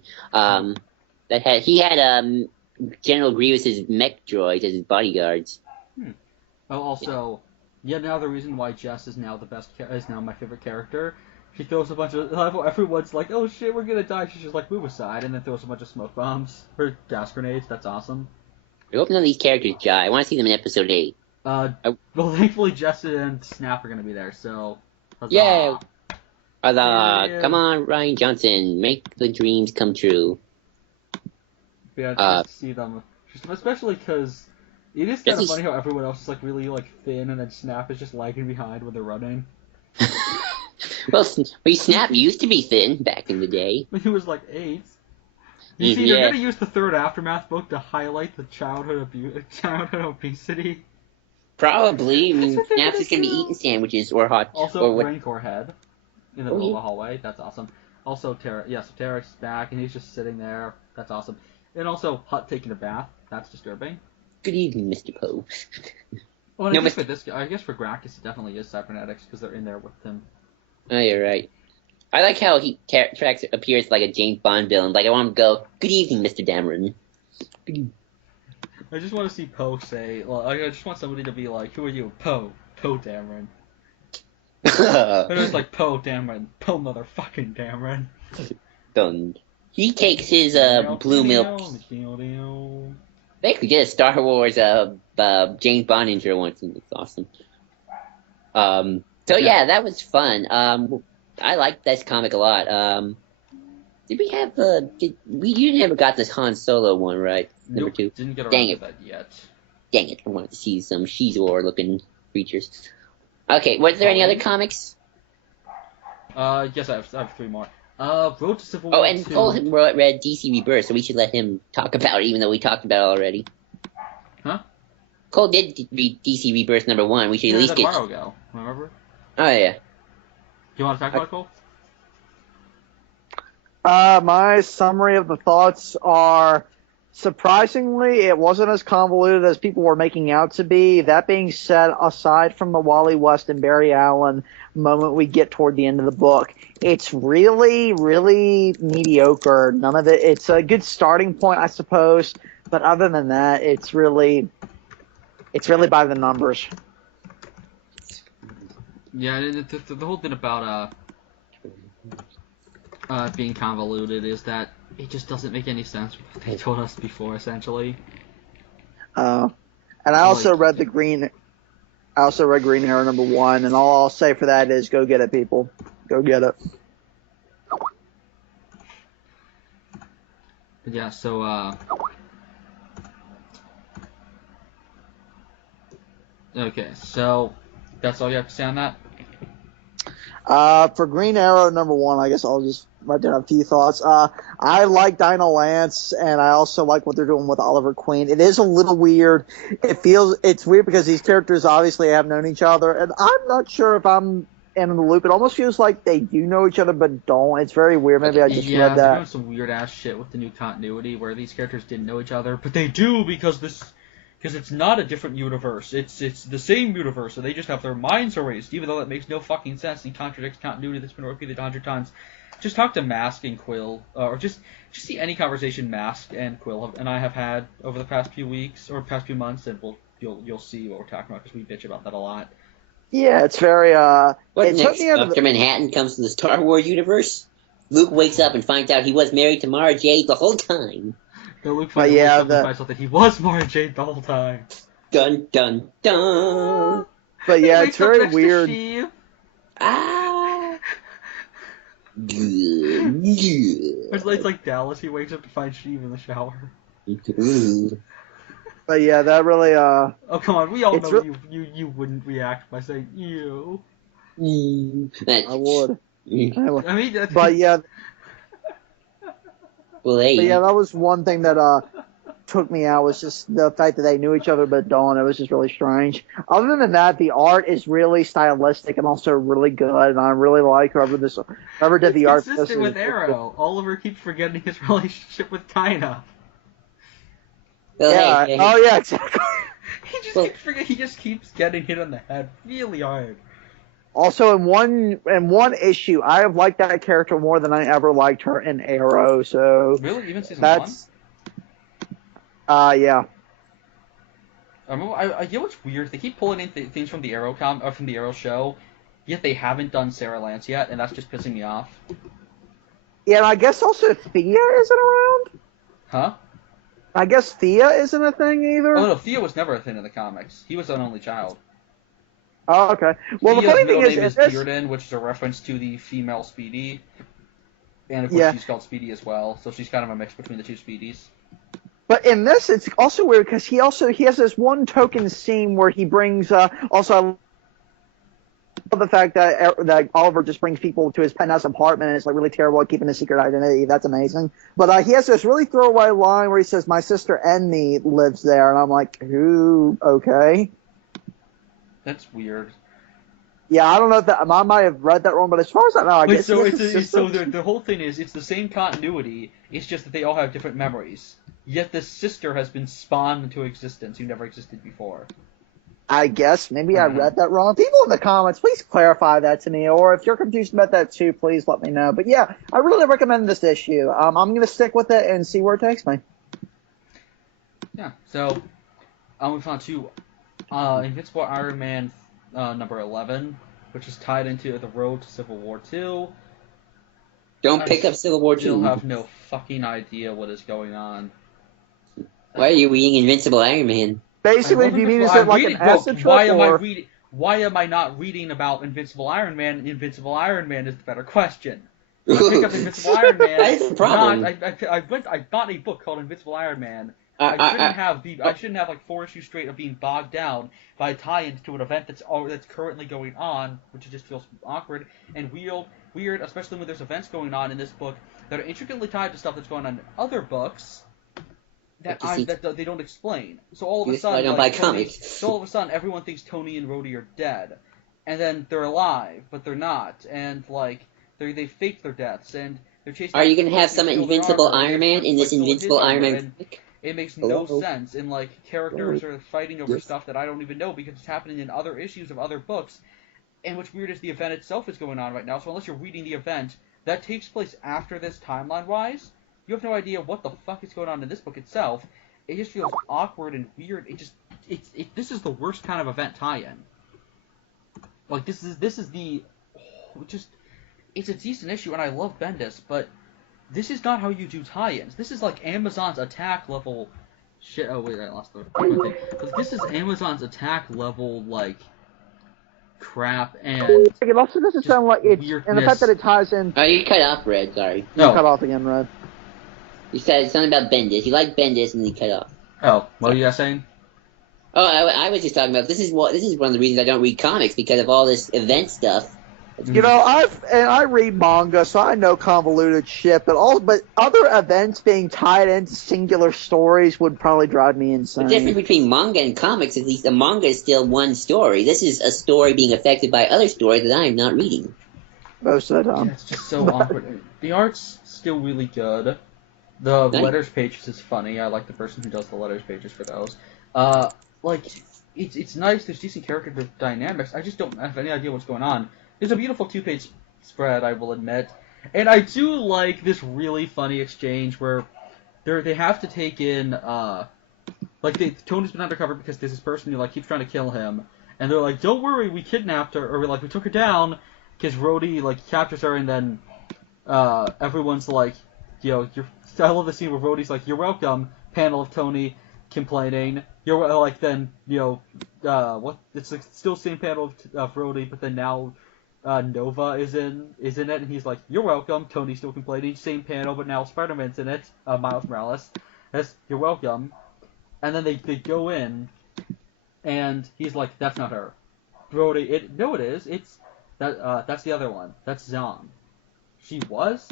He had General Grievous's mech droids as his bodyguards. Oh, also, yet another reason why Jess is now my favorite character. She throws a bunch of... Everyone's like, oh shit, we're gonna die. She's just like, move aside, and then throws a bunch of smoke bombs. Or gas grenades. That's awesome. I hope none of these characters die. I want to see them in Episode 8. Well, thankfully, Jess and Snap are going to be there, so... Huzzah. Yeah. Yeah. Come on, Ryan Johnson, make the dreams come true. Yeah, it's nice to see them. Especially because it is kind of funny how everyone else is, like, really, like, thin, and then Snap is just lagging behind when they're running. Well, Snap used to be thin back in the day. He was, like, 8. You see, they're going to use the third Aftermath book to highlight the childhood obesity. Probably. I mean, Snap's just going to be eating sandwiches or hot... Also, or Rancor head in the middle of the hallway. That's awesome. Also, so Tarek's back, and he's just sitting there. That's awesome. And also, Hut taking a bath. That's disturbing. Good evening, Mr. Poe. Well, I guess for this guy, I guess for Gracchus, it definitely is cybernetics because they're in there with him. Oh, you're right. I like how Trax appears like a James Bond villain. Like, I want him to go, good evening, Mr. Dameron. I just want to see Poe say, well, I just want somebody to be like, who are you? Poe Dameron. But it was like, Poe Dameron. Poe motherfucking Dameron. Done. He takes his blue milk. They could get a Star Wars James Bond intro once, and it's awesome. So yeah, that was fun. I liked this comic a lot. Did we have you never got this Han Solo one, right? Number 2. Didn't get around to that yet. Dang it! I wanted to see some Shizor-looking creatures. Okay, was there any other comics? Yes, I have 3 more. Road to Civil War. Oh, and 2. Cole read DC Rebirth, so we should let him talk about it, even though we talked about it already. Huh? Cole did read DC Rebirth number 1. We should at least get. A while ago, remember? Oh yeah. Do you want to talk about it, Cole? My summary of the thoughts are, surprisingly, it wasn't as convoluted as people were making out to be. That being said, aside from the Wally West and Barry Allen moment we get toward the end of the book, it's really, really mediocre. None of it. It's a good starting point, I suppose, but other than that, it's really by the numbers. Yeah, the whole thing about being convoluted is that it just doesn't make any sense with what they told us before, essentially. And I also read Green Arrow number 1, and all I'll say for that is, go get it, people. Go get it. Yeah, so, okay, so that's all you have to say on that? For Green Arrow number 1, I guess I'll just write down a few thoughts. I like Dinah Lance, and I also like what they're doing with Oliver Queen. It is a little weird. It's weird because these characters obviously have known each other, and I'm not sure if I'm in the loop. It almost feels like they do know each other but don't. It's very weird. Maybe I just read that. They're doing some weird ass shit with the new continuity where these characters didn't know each other, but they do because it's not a different universe. It's the same universe, so they just have their minds erased, even though that makes no fucking sense and contradicts continuity that's been repeated 100 times. Just talk to Mask and Quill, or just see any conversation Mask and Quill and I have had over the past few weeks or past few months, and you'll see what we're talking about because we bitch about that a lot. Yeah, it's very What next? Dr. Manhattan comes to the Star Wars universe. Luke wakes up and finds out he was married to Mara Jade the whole time. No, Luke finds out that he was Mara Jade the whole time. Dun dun dun. But yeah, it's very weird. It's like Dallas. He wakes up to find Sheev in the shower. But yeah, that really Oh come on, we all know you wouldn't react by saying ew. I would. I mean, but yeah. Well, hey. But yeah, that was one thing that took me out, was just the fact that they knew each other but don't. It was just really strange. Other than that, the art is really stylistic and also really good, and I really like whoever did the art. It's consistent with Arrow. Oliver keeps forgetting his relationship with Dinah. Well, yeah. Hey. Oh yeah, exactly. He just keeps getting hit on the head really hard. Also, in one issue, I have liked that character more than I ever liked her in Arrow. So really, even season 1? Yeah. I get what's weird. They keep pulling in things from the Arrow from the Arrow show, yet they haven't done Sarah Lance yet, and that's just pissing me off. Yeah, and I guess also Thea isn't around. Huh? I guess Thea isn't a thing either. Oh no, Thea was never a thing in the comics. He was an only child. Oh, okay. Well, the Thea's funny middle thing name is this, Dearden, which is a reference to the female Speedy. And of course Yeah. she's called Speedy as well, so she's kind of a mix between the two Speedies. but in this, it's also weird because he has this one token scene where he brings also. I love the fact that Oliver just brings people to his penthouse apartment and it's like really terrible at keeping a secret identity. That's amazing. But he has this really throwaway line where he says, "My sister Enni lives there," and I'm like, "Who? Okay." That's weird. Yeah, I don't know if that I might have read that wrong, but as far as I know, I guess so he has a sister. the whole thing is it's the same continuity. It's just that they all have different memories. Yet this sister has been spawned into existence who never existed before. I guess maybe I read that wrong. People in the comments, please clarify that to me, or if you're confused about that too, please let me know. But yeah, I really recommend this issue. I'm going to stick with it and see where it takes me. Yeah. So I'll move on to Invincible Iron Man number 11, which is tied into the road to Civil War 2. Don't pick up Civil War 2. Still have no fucking idea what is going on. Why are you reading Invincible Iron Man? Basically, do you mean is it like an acid trip? Why am I not reading about Invincible Iron Man? Invincible Iron Man is the better question. I pick up Invincible Iron Man. That's the problem. I bought a book called Invincible Iron Man. I shouldn't have like 4 issues straight of being bogged down by tie-ins to an event that's currently going on, which just feels awkward and weird, especially when there's events going on in this book that are intricately tied to stuff that's going on in other books that they don't explain. So all of a sudden, everyone thinks Tony and Rhodey are dead, and then they're alive, but they're not, and like they fake their deaths, and they're chasing. Are you gonna have some Invincible Iron Man in this Invincible Iron Man? It makes no sense, and like characters are fighting over stuff that I don't even know because it's happening in other issues of other books. And what's weird is the event itself is going on right now. So unless you're reading the event that takes place after this timeline-wise, you have no idea what the fuck is going on in this book itself. It just feels awkward and weird. This is the worst kind of event tie-in. Like this is it's a decent issue, and I love Bendis, but this is not how you do tie-ins. This is like Amazon's attack level shit. Oh wait, I lost the thing. But this is Amazon's attack level like crap, and it also doesn't sound like it's weirdness. and the fact that it ties in. Oh, you cut off, Red. Sorry. No. You cut off again, Red. You said something about Bendis. You like Bendis, and then you cut off. Oh, what were you guys saying? Oh, I was just talking about this is one of the reasons I don't read comics because of all this event stuff. You know, I read manga, so I know convoluted shit, but other events being tied into singular stories would probably drive me insane. The difference between manga and comics, at least, a manga is still one story. This is a story being affected by other stories that I am not reading. Most of the time. Yeah, it's just so awkward. The art's still really good. The letters pages is funny. I like the person who does the letters pages for those. It's nice. There's decent character dynamics. I just don't have any idea what's going on. There's a beautiful 2-page spread, I will admit. And I do like this really funny exchange where they have to take in, Tony's been undercover because there's this person who, keeps trying to kill him. And they're like, don't worry, we kidnapped her, or, we took her down, because Rhodey, captures her, and then, everyone's like, I love the scene where Rhodey's like, you're welcome, panel of Tony complaining. You're, it's still the same panel of Rhodey, but then now, Nova is in it, and he's like, you're welcome, Tony's still complaining, same panel, but now Spider-Man's in it, Miles Morales, you're welcome, and then they go in, and he's like, that's not her. Rhodey, no it is, that's the other one, that's Zahn. She was?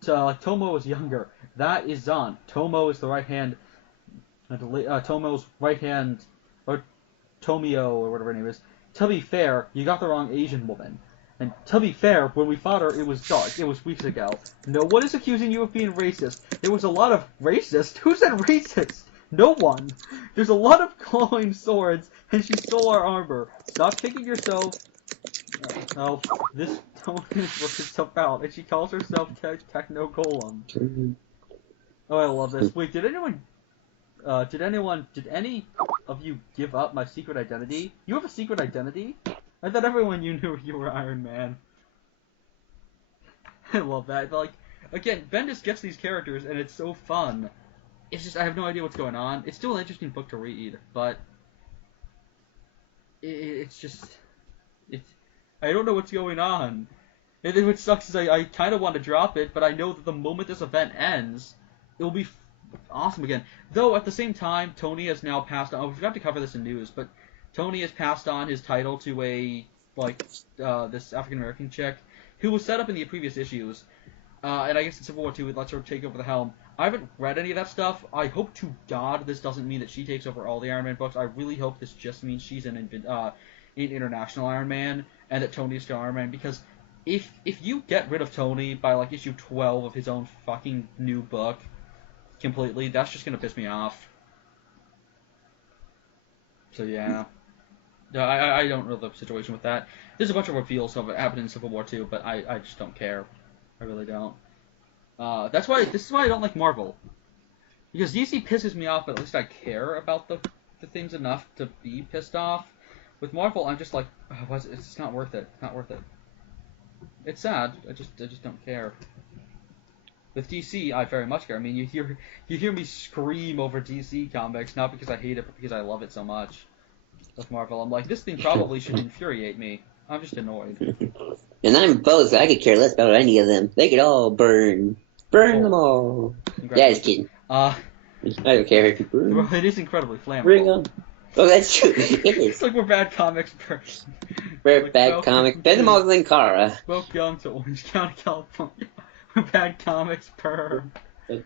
Tomo is younger, that is Zahn, Tomo is the right hand, Tomo's right hand, or Tomio, or whatever her name is. To be fair, you got the wrong Asian woman. And to be fair, when we fought her, it was dark. It was weeks ago. No one is accusing you of being racist. There was a lot of racist. Who said racist? No one. There's a lot of glowing swords, and she stole our armor. Stop kicking yourself. Oh, this Tony is working stuff out, and she calls herself Techno Golem. Oh, I love this. Wait, did any of you give up my secret identity? You have a secret identity? I thought everyone knew you were Iron Man. I love that. Again, Bendis gets these characters, and it's so fun it's just I have no idea what's going on. It's still an interesting book to read, but it's just I don't know what's going on. And what sucks is I kind of want to drop it, but I know that the moment this event ends, it'll be awesome again. Though at the same time, Tony has now passed on. Oh, we forgot to cover this in news, but Tony has passed on his title to a this African American chick who was set up in the previous issues. And I guess in Civil War II, it lets her take over the helm. I haven't read any of that stuff. I hope to God this doesn't mean that she takes over all the Iron Man books. I really hope this just means she's in International Iron Man and that Tony is still Iron Man. Because if you get rid of Tony by like issue 12 of his own fucking new book completely, that's just gonna piss me off. So yeah. I don't know the situation with that. There's a bunch of reveals of it happening in Civil War II, but I just don't care. I really don't. This is why I don't like Marvel. Because DC pisses me off, but at least I care about the things enough to be pissed off. With Marvel, I'm just like, oh, it's just not worth it. It's not worth it. It's sad. I just don't care. With DC, I very much care. I mean, you hear me scream over DC comics, not because I hate it, but because I love it so much. With Marvel, I'm like, this thing probably should infuriate me. I'm just annoyed. And I'm both. I could care less about any of them. They could all burn. Burn them all. Yeah, just kidding. I don't care if you burn. Well, it is incredibly flammable. Bring them. Oh, that's true. It is. It's like we're bad comics burn. We're like, bad comics. Bend them all than Kara. Welcome to Orange County, California. We're bad comics burn. Yeah,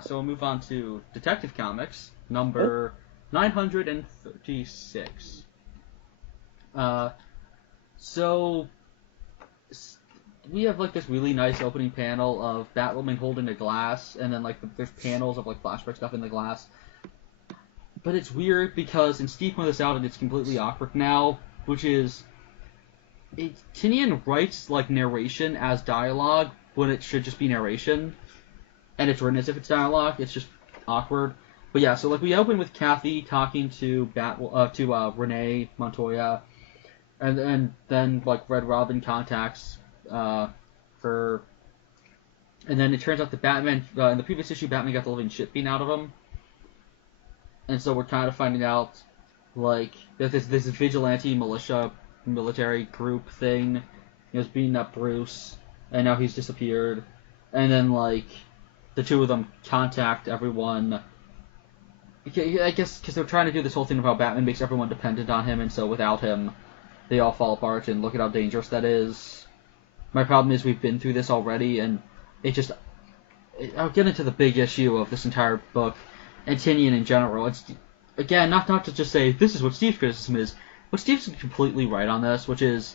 so we'll move on to Detective Comics, number 936. So we have like this really nice opening panel of Batwoman holding a glass, and then like there's panels of like flashback stuff in the glass. But it's weird because, and Steve pointed this out, and it's completely awkward now, which is Tinian writes like narration as dialogue when it should just be narration, and it's written as if it's dialogue. It's just awkward. But yeah, so like we open with Kathy talking to Renee Montoya, and then like Red Robin contacts her, and then it turns out that Batman in the previous issue, Batman got the living shit beaten out of him, and so we're kind of finding out like that this vigilante militia military group thing is beating up Bruce, and now he's disappeared, and then like the two of them contact everyone. I guess because they're trying to do this whole thing about Batman makes everyone dependent on him, and so without him, they all fall apart, and look at how dangerous that is. My problem is we've been through this already, and I'll get into the big issue of this entire book, and Tinian in general. It's, again, not to just say, this is what Steve's criticism is, but Steve's completely right on this, which is,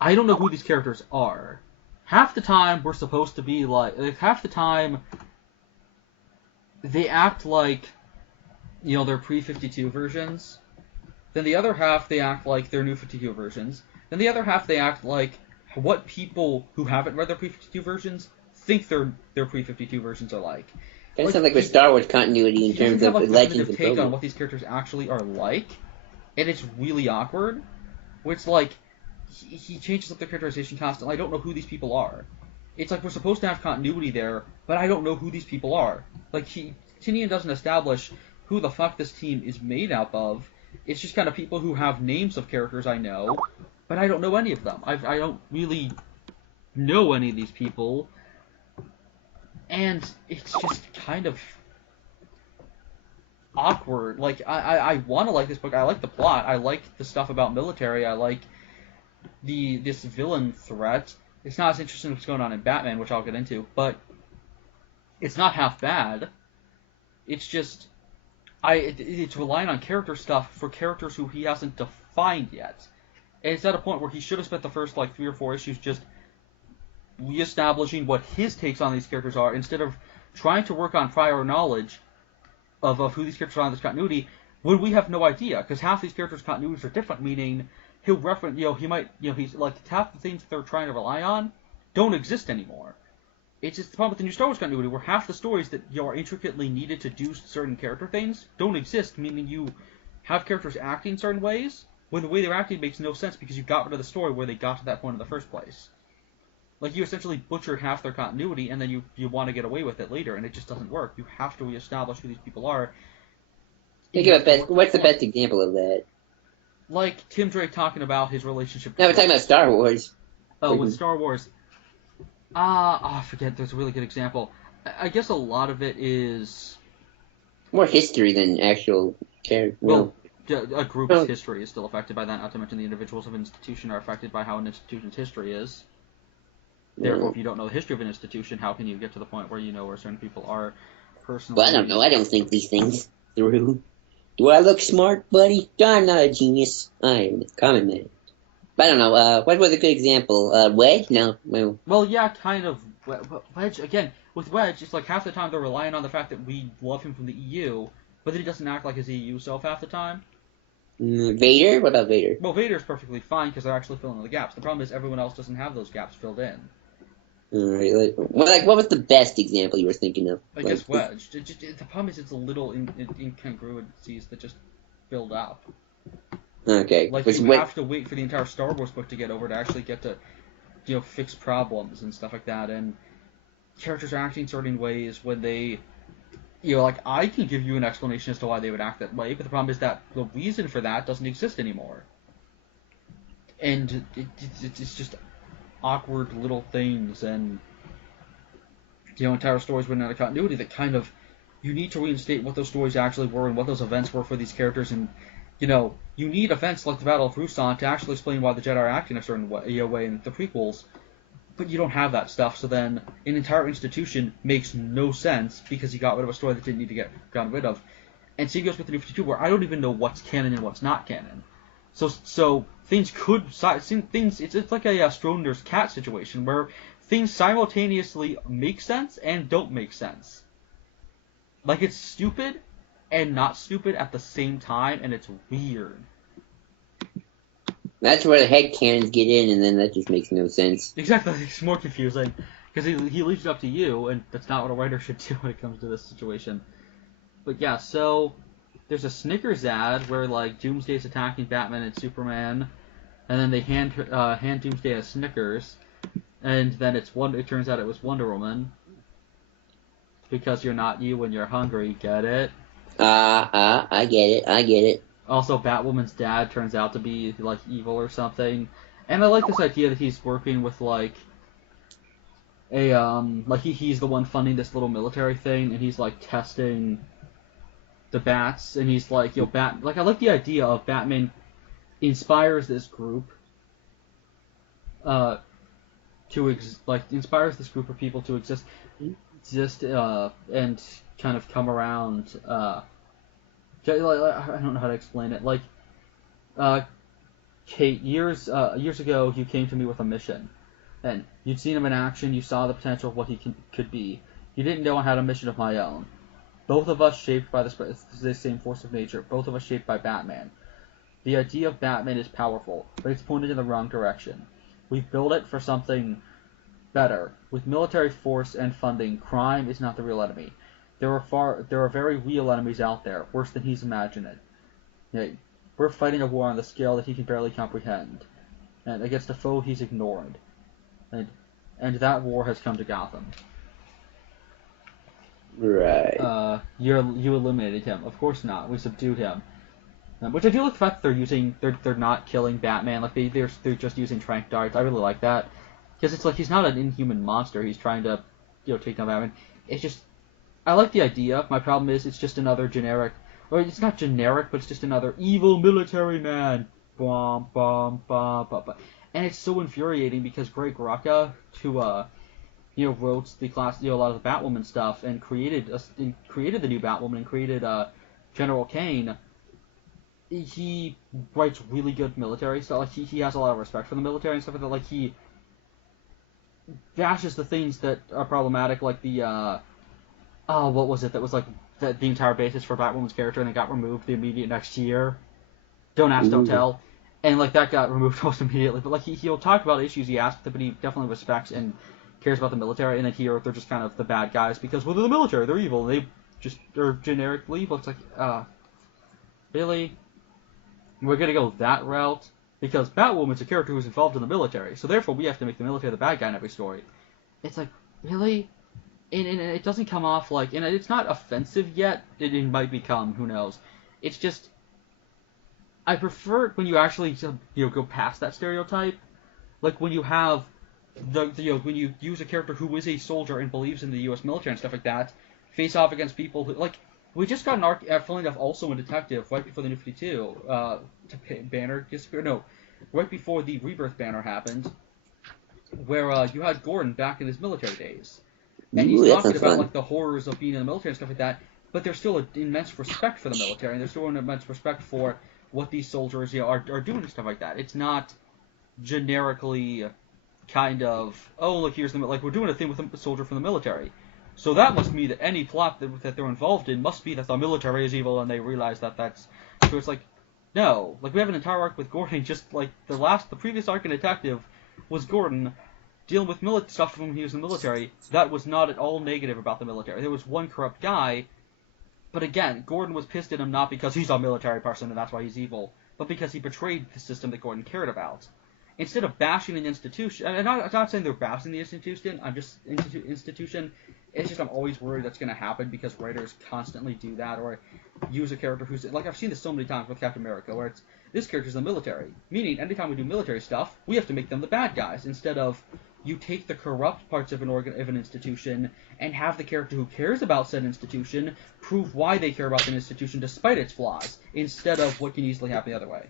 I don't know who these characters are. Half the time, we're supposed to be like half the time, they act like, you know, they're pre-52 versions. Then the other half, they act like they're new 52 versions. Then the other half, they act like what people who haven't read their pre-52 versions think their pre-52 versions are like. That sounds like with Star Wars continuity in terms of like legends and take programs. on what these characters actually are like, and it's really awkward. Where it's like he changes up the characterization constantly. I don't know who these people are. It's like we're supposed to have continuity there, but I don't know who these people are. Like Tinian doesn't establish who the fuck this team is made up of. It's just kind of people who have names of characters I know, but I don't know any of them. I don't really know any of these people, and it's just kind of awkward. Like, I want to like this book. I like the plot. I like the stuff about military. I like this villain threat. It's not as interesting as what's going on in Batman, which I'll get into, but it's not half bad. It's just it's relying on character stuff for characters who he hasn't defined yet. And it's at a point where he should have spent the first like 3 or 4 issues just reestablishing what his takes on these characters are, instead of trying to work on prior knowledge of who these characters are in this continuity, when we have no idea, because half these characters' continuities are different, meaning he'll reference, he might, he's like, half the things that they're trying to rely on don't exist anymore. It's just the problem with the new Star Wars continuity, where half the stories that are intricately needed to do certain character things don't exist, meaning you have characters acting certain ways, when the way they're acting makes no sense because you got rid of the story where they got to that point in the first place. Like, you essentially butchered half their continuity, and then you want to get away with it later, and it just doesn't work. You have to reestablish who these people are. What's the best example of that? Like Tim Drake talking about his relationship. No, we're talking about Star Wars. Oh, with Star Wars. I forget. There's a really good example. I guess a lot of it is more history than actual character. Well, a group's history is still affected by that. Not to mention the individuals of an institution are affected by how an institution's history is. Therefore, if you don't know the history of an institution, how can you get to the point where you know where certain people are personally? Well, I don't know. I don't think these things through. Do I look smart, buddy? I'm not a genius. I am a common man. But I don't know. What was a good example? Wedge? No. Well, yeah, kind of. Wedge, again, with Wedge, it's like half the time they're relying on the fact that we love him from the EU, but then he doesn't act like his EU self half the time. Vader? What about Vader? Well, Vader's perfectly fine because they're actually filling in the gaps. The problem is everyone else doesn't have those gaps filled in. Alright, what was the best example you were thinking of? I guess Wedge. The problem is it's a little incongruencies that just build up. Okay. Like, you have to wait for the entire Star Wars book to get over to actually get to, fix problems and stuff like that, and characters are acting certain ways when they, like, I can give you an explanation as to why they would act that way, but the problem is that the reason for that doesn't exist anymore. And it's just awkward little things, and entire stories went out of continuity that kind of, you need to reinstate what those stories actually were and what those events were for these characters, and you need events like the Battle of Ruusan to actually explain why the Jedi are acting a certain way in the prequels, but you don't have that stuff, so then an entire institution makes no sense because you got rid of a story that didn't need to get gotten rid of. And same goes with the New 52, where I don't even know what's canon and what's not canon. So things could, it's like a Schrodinger's cat situation, where things simultaneously make sense and don't make sense. Like, it's stupid and not stupid at the same time, and it's weird. That's where the headcanons get in, and then that just makes no sense. Exactly, it's more confusing, because he leaves it up to you, and that's not what a writer should do when it comes to this situation. But yeah, so there's a Snickers ad where, like, Doomsday's attacking Batman and Superman, and then they hand Doomsday a Snickers, and then it turns out it was Wonder Woman. Because you're not you when you're hungry, get it? I get it. Also, Batwoman's dad turns out to be, like, evil or something. And I like this idea that he's working with, like, he's the one funding this little military thing, and he's, like, testing the bats, and he's like, I like the idea of Batman inspires this group, inspires this group of people to exist, and kind of come around, I don't know how to explain it, like, Kate, years ago, you came to me with a mission, and you'd seen him in action, you saw the potential of what he could be. You didn't know I had a mission of my own. Both of us shaped by the same force of nature, both of us shaped by Batman. The idea of Batman is powerful, but it's pointed in the wrong direction. We've built it for something better. With military force and funding, crime is not the real enemy. There are very real enemies out there, worse than he's imagined it. Yeah, we're fighting a war on the scale that he can barely comprehend, and against a foe he's ignored. And that war has come to Gotham. Right. You eliminated him. Of course not. We subdued him. Which I do like the fact that they're not killing Batman. Like they're just using tranq darts. I really like that, because it's like he's not an inhuman monster. He's trying to take down Batman. It's just, I like the idea. My problem is it's just another generic, or it's not generic, but it's just another evil military man. Bum bum bum bum bum. And it's so infuriating because Greg Rucka, who wrote the class, a lot of the Batwoman stuff, and created the new Batwoman and created General Kane. He writes really good military stuff. Like he has a lot of respect for the military and stuff like that. Like he bashes the things that are problematic, like the what was it that was like the entire basis for Batwoman's character, and it got removed the immediate next year. Don't ask, don't tell. And like that got removed almost immediately. But like he'll talk about issues he asked, but he definitely respects and cares about the military. And then here they're just kind of the bad guys because they're the military, they're evil. They just are generically evil. It's like really. We're gonna go that route? Because Batwoman's a character who's involved in the military, so therefore we have to make the military the bad guy in every story. It's like, really? And it doesn't come off like, and it's not offensive yet. It might become, who knows. It's just, I prefer when you actually go past that stereotype. Like when you have when you use a character who is a soldier and believes in the U.S. military and stuff like that, face off against people who, like, we just got an arc, funnily enough, also in Detective, right before the New 52, banner disappeared, no, right before the Rebirth banner happened, where you had Gordon back in his military days. And he's talking about, like, the horrors of being in the military and stuff like that, but there's still an immense respect for the military, and there's still an immense respect for what these soldiers are doing and stuff like that. It's not generically kind of, oh, look, here's like, we're doing a thing with a soldier from the military. So that must mean that any plot that they're involved in must be that the military is evil and they realize that that's... So it's like, no. Like, we have an entire arc with Gordon, just like the previous arc in Detective was Gordon dealing with stuff when he was in the military. That was not at all negative about the military. There was one corrupt guy, but again, Gordon was pissed at him not because he's a military person and that's why he's evil, but because he betrayed the system that Gordon cared about. Instead of bashing an institution, and I'm not saying they're bashing the institution, I'm just institution. It's just I'm always worried that's going to happen because writers constantly do that or use a character who's like I've seen this so many times with Captain America, where it's this character's in the military, meaning anytime we do military stuff, we have to make them the bad guys instead of you take the corrupt parts of an institution and have the character who cares about said institution prove why they care about an institution despite its flaws, instead of what can easily happen the other way.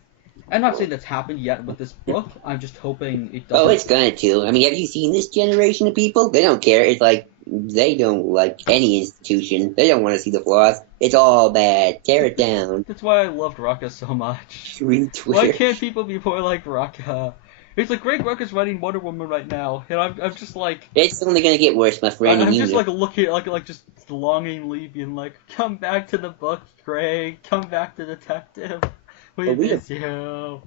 I'm not saying that's happened yet with this book. I'm just hoping it doesn't. Oh, it's going to. I mean, have you seen this generation of people? They don't care. It's like, they don't like any institution. They don't want to see the flaws. It's all bad. Tear it down. That's why I loved Rucka so much. Retweet. Why can't people be more like Rucka? It's like Greg Rucka's writing Wonder Woman right now, and I'm just like... It's only going to get worse, my friend. I'm just like looking, like just longingly being like, come back to the book, Greg. Come back to Detective. We miss you.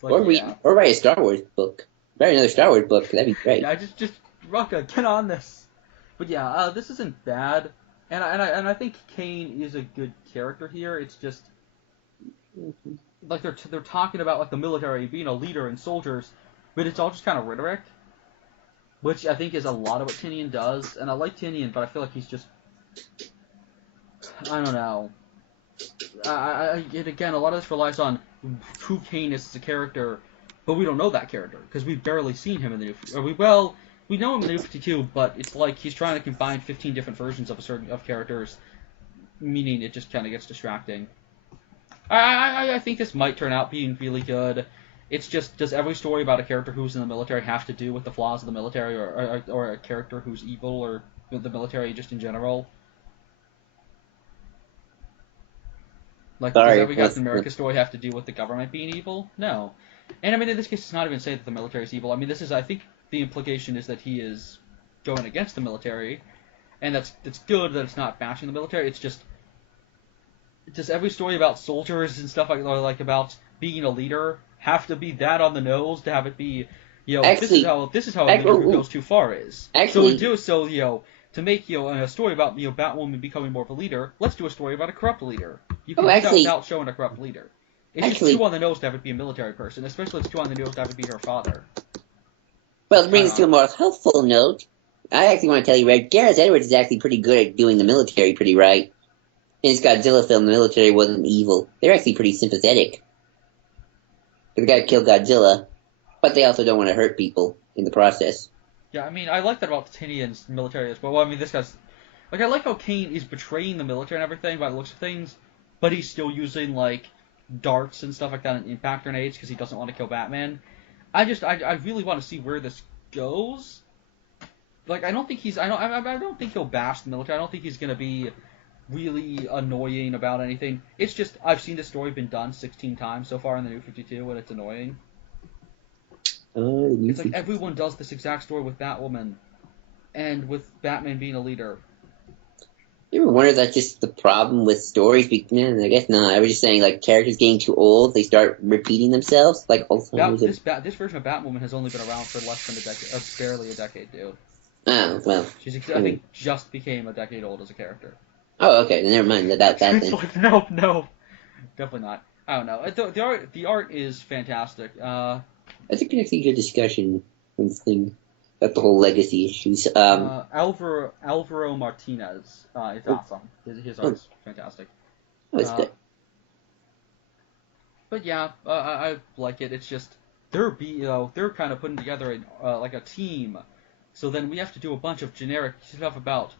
Like, or write a Star Wars book. Write another Star Wars book. That'd be great. Yeah, just Rucka, get on this. But yeah, this isn't bad, and I think Kane is a good character here. It's just like they're talking about like the military being a leader and soldiers, but it's all just kind of rhetoric, which I think is a lot of what Tinian does. And I like Tinian, but I feel like he's just, I don't know. And again, a lot of this relies on who Kane is as a character, but we don't know that character because we've barely seen him in the new. We know him in the New 52, but it's like he's trying to combine 15 different versions of characters, meaning it just kind of gets distracting. I think this might turn out being really good. It's just, does every story about a character who's in the military have to do with the flaws of the military, or a character who's evil, or the military just in general? Like, does every Captain America story have to do with the government being evil? No. And I mean, in this case, it's not even saying that the military is evil. I mean, I think the implication is that he is going against the military, and it's good that it's not bashing the military. It's just, does every story about soldiers and stuff like about being a leader have to be that on the nose to have it be, actually, this is how a leader who goes too far is. Actually, to make a story about Batwoman becoming more of a leader, let's do a story about a corrupt leader. You can do that without showing a corrupt leader. It's just too on the nose to have it be a military person, especially it's too on the nose to have it be her father. Well, it brings us to a more helpful note. I actually want to tell you, Red, Gareth Edwards is actually pretty good at doing the military pretty right. In his Godzilla film, the military wasn't evil. They're actually pretty sympathetic. They gotta kill Godzilla, but they also don't want to hurt people in the process. Yeah, I mean, I like that about Tinian's military as well. Well, I mean, this guy's... Like, I like how Kane is betraying the military and everything by the looks of things, but he's still using, like, darts and stuff like that and impact grenades because he doesn't want to kill Batman. I really want to see where this goes. Like, I don't think he'll bash the military. I don't think he's gonna be really annoying about anything. It's just, I've seen this story been done 16 times so far in the New 52, and it's annoying. It's like everyone does this exact story with Batwoman, and with Batman being a leader. You ever wonder if that's just the problem with stories? I guess not. I was just saying, like, characters getting too old, they start repeating themselves. Like, this version of Batwoman has only been around for less than a decade, barely a decade, dude. Oh, well. She's, I think, just became a decade old as a character. Oh, okay. Then never mind about that then. Like, no, definitely not. I don't know. The art is fantastic. That's actually a good discussion on this thing about the whole legacy issues. Alvaro Martinez is awesome. His Oh, art's fantastic. that's good. But yeah, I like it. It's just they're kind of putting together like a team. So then we have to do a bunch of generic stuff about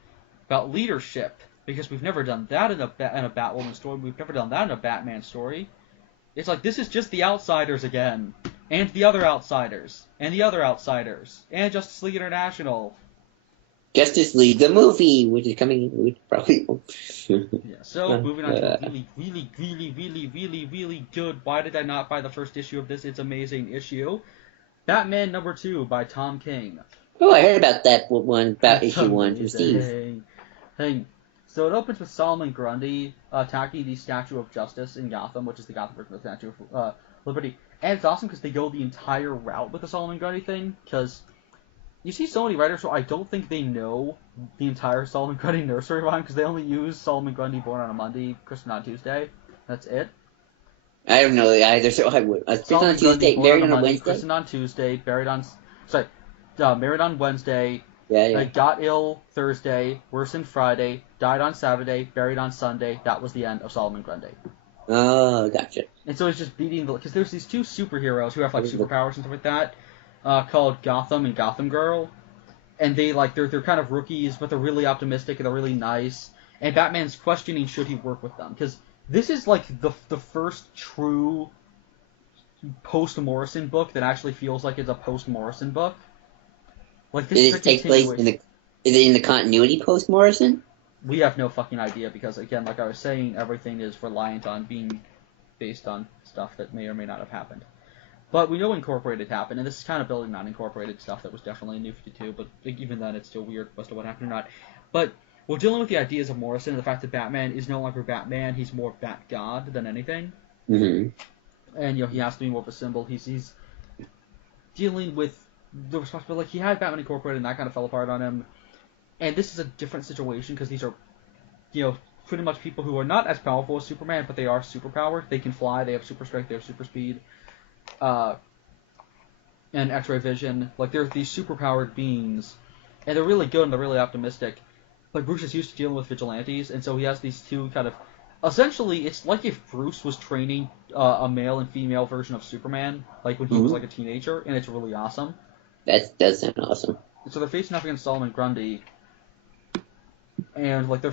leadership because we've never done that in a Batwoman story. We've never done that in a Batman story. It's like this is just the outsiders again, and the other outsiders, and the other outsiders, and Justice League International. Justice League, the movie, which is coming, which probably. Yeah. So moving on to a really good. Why did I not buy the first issue of this? It's amazing issue. Batman #2 by Tom King. Oh, I heard about that one, about It's issue 1 from Steve. Hey. So it opens with Solomon Grundy attacking the Statue of Justice in Gotham, which is the Gotham version of the Statue of Liberty. And it's awesome because they go the entire route with the Solomon Grundy thing, because you see so many writers who I don't think they know the entire Solomon Grundy nursery rhyme, because they only use Solomon Grundy born on a Monday, Christian on Tuesday. That's it. I don't know either, so I would. Christian on Tuesday, married on a Wednesday? Christian on Tuesday, married on Wednesday, Yeah. got ill Thursday, worsened Friday, died on Saturday, buried on Sunday. That was the end of Solomon Grundy. Oh, gotcha. And so it's just beating because there's these two superheroes who have like superpowers and stuff like that, called Gotham and Gotham Girl, and they're kind of rookies, but they're really optimistic and they're really nice. And Batman's questioning should he work with them, because this is like the first true post-Morrison book that actually feels like it's a post-Morrison book. Like this Did it take place is it in the continuity post Morrison? We have no fucking idea because, again, like I was saying, everything is reliant on being based on stuff that may or may not have happened. But we know Incorporated happened, and this is kind of building on Incorporated stuff that was definitely in New 52, but even then it's still weird as to what happened or not. But we're dealing with the ideas of Morrison and the fact that Batman is no longer Batman, he's more Bat-God than anything. Mm-hmm. And, he has to be more of a symbol. He's dealing with the responsibility. Like, he had Batman Incorporated, and that kind of fell apart on him. And this is a different situation because these are, pretty much people who are not as powerful as Superman, but they are superpowered. They can fly, they have super strength, they have super speed, and X-ray vision. Like, they're these superpowered beings, and they're really good and they're really optimistic. But Bruce is used to dealing with vigilantes, and so he has these two kind of... Essentially, it's like if Bruce was training a male and female version of Superman, like when he was like a teenager, and it's really awesome. That does sound awesome. So they're facing off against Solomon Grundy, and like they're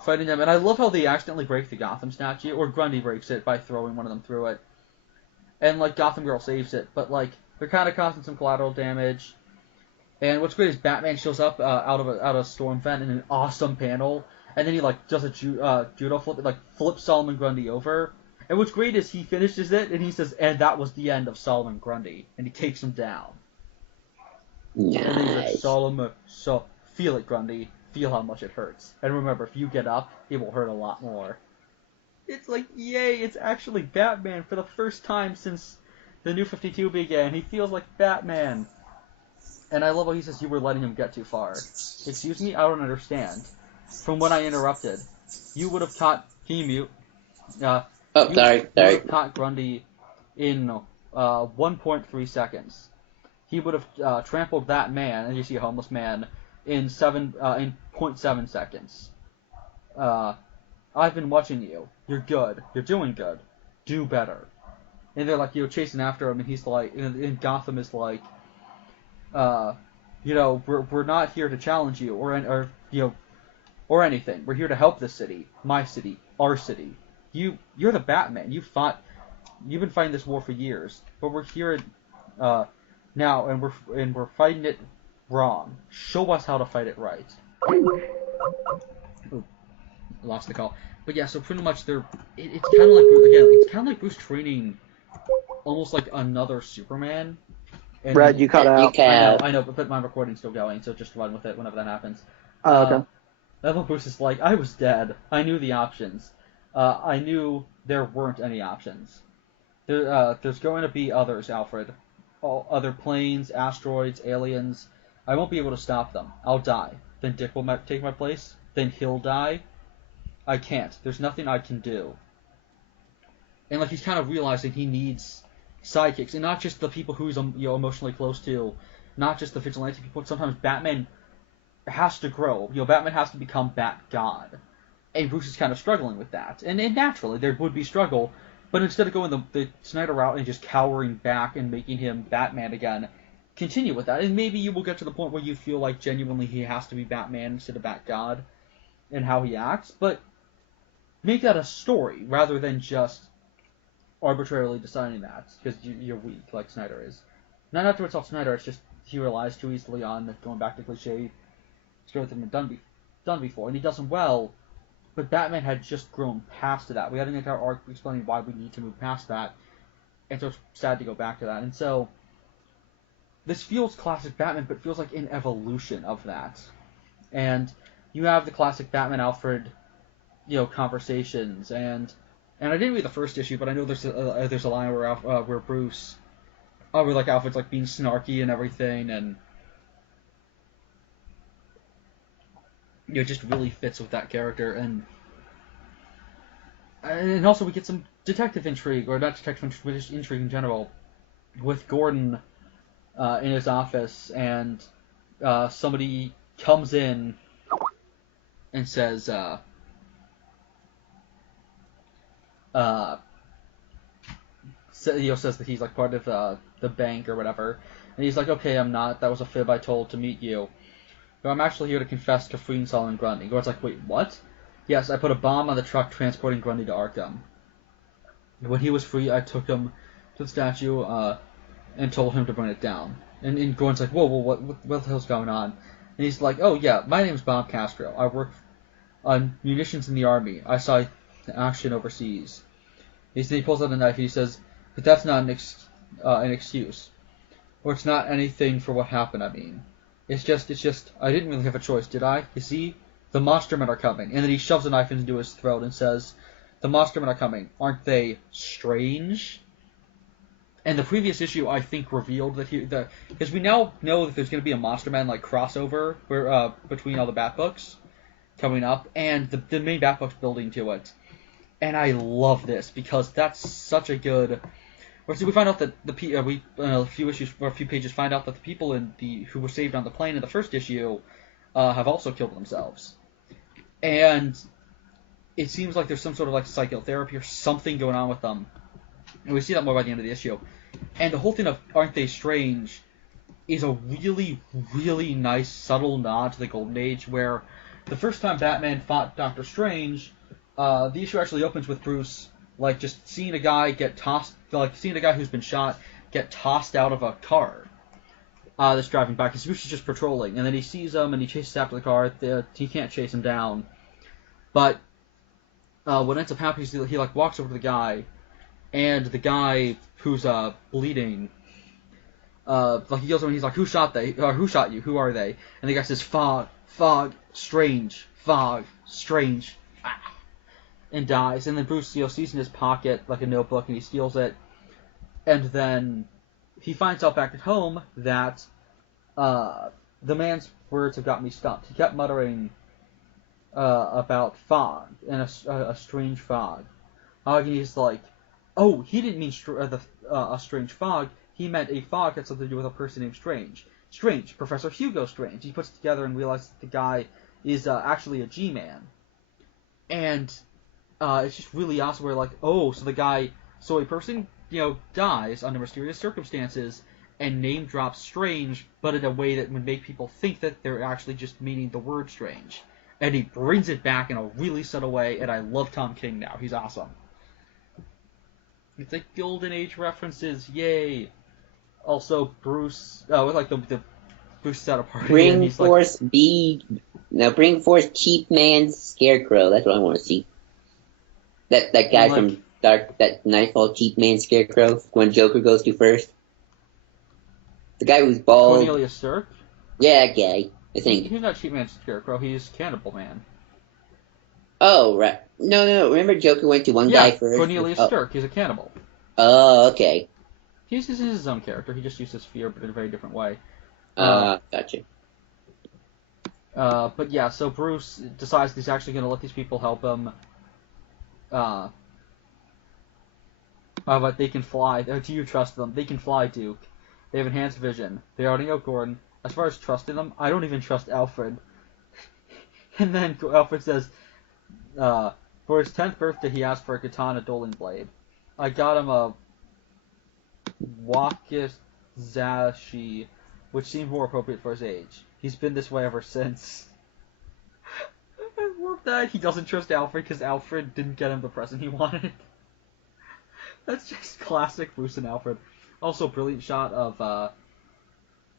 fighting them, and I love how they accidentally break the Gotham statue, or Grundy breaks it by throwing one of them through it, and like Gotham Girl saves it, but like they're kind of causing some collateral damage. And what's great is Batman shows up out of a storm vent in an awesome panel, and then he like does a judo flip, and, like flips Solomon Grundy over. And what's great is he finishes it, and he says, "And that was the end of Solomon Grundy," and he takes him down. Nice. And then he's like, Solomon, so feel it, Grundy. Feel how much it hurts. And remember, if you get up, it will hurt a lot more. It's like, yay, it's actually Batman for the first time since the New 52 began. He feels like Batman. And I love how he says, you were letting him get too far. Excuse me? I don't understand. From when I interrupted, you would have caught... Can you mute? Sorry. You would have caught Grundy in 1.3 seconds. He would have trampled that man, as you see a homeless man, in 0.7 seconds. I've been watching you. You're good. You're doing good. Do better. And they're like, chasing after him, and he's like, and Gotham is like, we're not here to challenge you or anything. We're here to help the city, my city, our city. You're the Batman. You've been fighting this war for years, but we're here now, and we're fighting it wrong. Show us how to fight it right. Ooh, lost the call. But yeah, so pretty much it's kind of like Bruce training almost like another Superman. And Brad, you cut out. I know, but my recording's still going, so just run with it whenever that happens. Oh, okay. That's what Bruce is like. I was dead. I knew the options. I knew there weren't any options. There's going to be others, Alfred. Other planes, asteroids, aliens. I won't be able to stop them. I'll die. Then Dick will take my place. Then he'll die. I can't. There's nothing I can do. and like he's kind of realizing he needs sidekicks, and not just the people who he's emotionally close to, not just the vigilante people. Sometimes Batman has to grow. Batman has to become Bat God, and Bruce is kind of struggling with that. And naturally, there would be struggle, but instead of going the Snyder route and just cowering back and making him Batman again, continue with that. And maybe you will get to the point where you feel like genuinely he has to be Batman instead of Bat God and how he acts, but make that a story rather than just arbitrarily deciding that, because you're weak, like Snyder is. Not to insult Snyder, it's just he relies too easily on going back to cliche stories that have been done before, and he does them well, but Batman had just grown past that. We had an entire arc explaining why we need to move past that, and so it's sad to go back to that. And so, this feels classic Batman, but feels like an evolution of that. And you have the classic Batman-Alfred, conversations, and I didn't read the first issue, but I know there's a line where Bruce, where like Alfred's like being snarky and everything, and it just really fits with that character, and also we get some detective intrigue, or not detective intrigue, but just intrigue in general, with Gordon in his office, and somebody comes in and says, says that he's like part of the bank or whatever, and he's like, okay, I'm not. That was a fib I told to meet you. But I'm actually here to confess to freeing Solomon Grundy. Gordon's like, wait, what? Yes, I put a bomb on the truck transporting Grundy to Arkham. When he was free, I took him to the statue and told him to burn it down. And Gordon's like, whoa, what the hell's going on? And he's like, oh yeah, my name's Bob Castro. I work on munitions in the army. I saw action overseas. He pulls out a knife and he says, but that's not an excuse. Or it's not anything for what happened, I mean. It's just, I didn't really have a choice, did I? You see? The monstermen are coming. And then he shoves a knife into his throat and says, the monstermen are coming. Aren't they strange? And the previous issue, I think, revealed that because we now know that there's going to be a Monsterman like crossover between all the Bat books coming up, and the main Bat book's building to it. And I love this because that's such a good. We find out that a few pages find out that the people who were saved on the plane in the first issue have also killed themselves, and it seems like there's some sort of like psychotherapy or something going on with them, and we see that more by the end of the issue. And the whole thing of aren't they strange is a really, really nice subtle nod to the Golden Age, where the first time Batman fought Doctor Strange, the issue actually opens with Bruce like just seeing a guy who's been shot get tossed out of a car that's driving by, because Bruce is just patrolling, and then he sees him and he chases after the car. He can't chase him down, but what ends up happening is he like walks over to the guy, and the guy who's bleeding, like he goes over and he's like, who shot you? Who are they? And the guy says, fog, strange, and dies. And then Bruce, sees in his pocket like a notebook, and he steals it. And then he finds out back at home that the man's words have got me stumped. He kept muttering about fog and a strange fog. And he's like, oh, he didn't mean a strange fog. He meant a fog had something to do with a person named Strange. Strange, Professor Hugo Strange. He puts it together and realizes that the guy is actually a G-Man. And it's just really awesome where like, oh, so a person, dies under mysterious circumstances and name drops Strange, but in a way that would make people think that they're actually just meaning the word strange. And he brings it back in a really subtle way, and I love Tom King now. He's awesome. It's like Golden Age references, yay! Also, Bruce, with like the Bruce is at a party. Bring forth Cheap Man Scarecrow. That's what I want to see. That guy from that Nightfall, Cheap Man Scarecrow, when Joker goes to first. The guy who's bald. Cornelius Stirk? Yeah, that guy. I think. He's not Cheap Man Scarecrow, he's Cannibal Man. Oh, right. No. Remember Joker went to one guy first? Cornelius Stirk, he's a cannibal. Oh, okay. He's his own character, he just uses fear, but in a very different way. Gotcha. But yeah, so Bruce decides he's actually going to let these people help him, But they can fly. Do you trust them? They can fly, Duke. They have enhanced vision. They already know Gordon. As far as trusting them, I don't even trust Alfred. And then Alfred says, for his 10th birthday, he asked for a katana dueling blade. I got him a wakizashi, which seemed more appropriate for his age. He's been this way ever since. I love that. He doesn't trust Alfred because Alfred didn't get him the present he wanted. That's just classic Bruce and Alfred. Also, brilliant shot of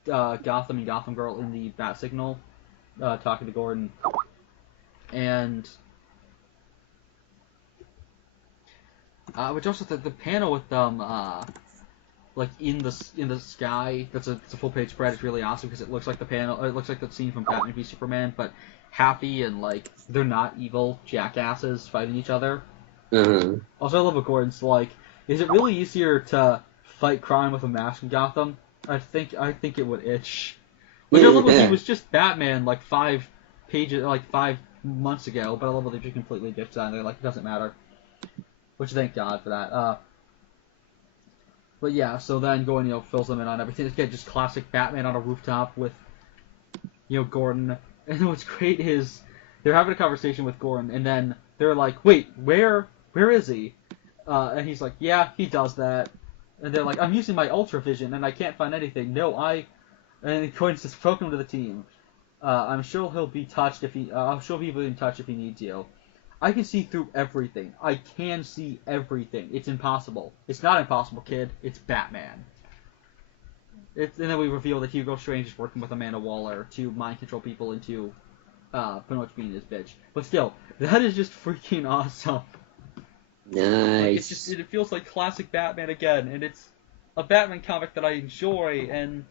Gotham and Gotham Girl in the bat signal, talking to Gordon. And which also the panel with them like in the sky. It's a full page spread. It's really awesome because it looks like the panel. It looks like the scene from Batman v Superman, but happy and like they're not evil jackasses fighting each other. Also, I love what Gordon's like. Is it really easier to fight crime with a mask in Gotham? I think it would itch. Which I love when he was just Batman like 5 months ago, but I love when they just completely ditched that and they're like, it doesn't matter. Which thank God for that. But yeah, so then Gordon, fills them in on everything. Again, just classic Batman on a rooftop with, Gordon. And what's great is they're having a conversation with Gordon, and then they're like, wait, where is he? And he's like, yeah, he does that. And they're like, I'm using my Ultra Vision, and I can't find anything. No, And Gordon says, welcome to the team. I'm sure he'll be touched if he. I'm sure he'll be in touch if he needs you. I can see through everything. I can see everything. It's impossible. It's not impossible, kid. It's Batman. And then we reveal that Hugo Strange is working with Amanda Waller to mind control people into pretty much being his bitch. But still, that is just freaking awesome. Nice. It feels like classic Batman again, and it's a Batman comic that I enjoy, and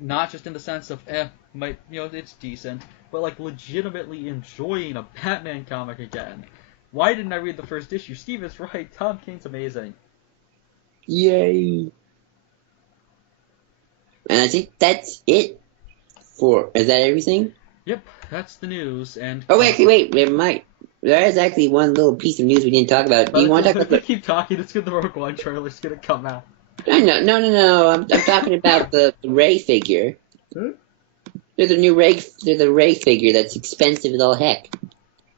not just in the sense of it's decent, but like legitimately enjoying a Batman comic again. Why didn't I read the first issue? Steve is right. Tom King's amazing. Yay. And I think that's it is that everything? Yep, that's the news, and... Oh, wait, never mind. There is actually one little piece of news we didn't talk about. Do you want to talk about... If we keep talking, it's good the Rogue One trailer's gonna come out. No. I'm talking about the Ray figure. There's a Ray figure that's expensive as all heck.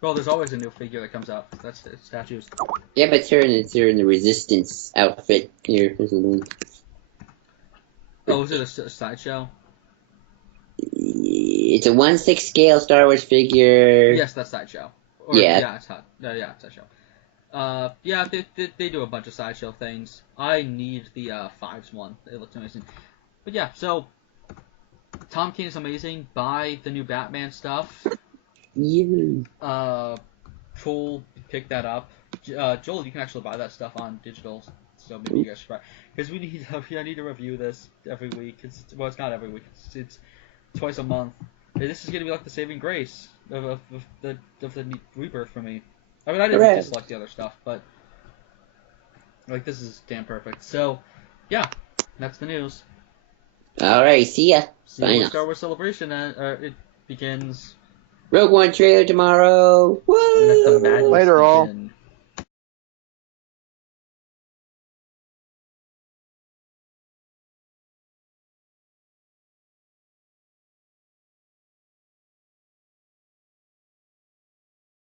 Well, there's always a new figure that comes out. That's statues. Yeah, but it's her in the Resistance outfit. Here, there's a link. Oh, is it a sideshow? It's a 1/6 scale Star Wars figure. Yes, that's sideshow. Yeah. It's hot. Yeah, it's sideshow. Yeah, they do a bunch of sideshow things. I need the 5s one. It looks amazing. But yeah, so Tom King is amazing. Buy the new Batman stuff. Yeah. Cool. Pick that up. Joel, you can actually buy that stuff on digital. So maybe you guys should buy. Because I need to review this every week. It's not every week. It's twice a month. This is gonna be like the saving grace of the rebirth for me. I mean, I didn't dislike the other stuff, but like this is damn perfect. So, yeah, that's the news. All right, see ya. See you Star Wars Celebration. It begins. Rogue One trailer tomorrow. Woo! Later, all.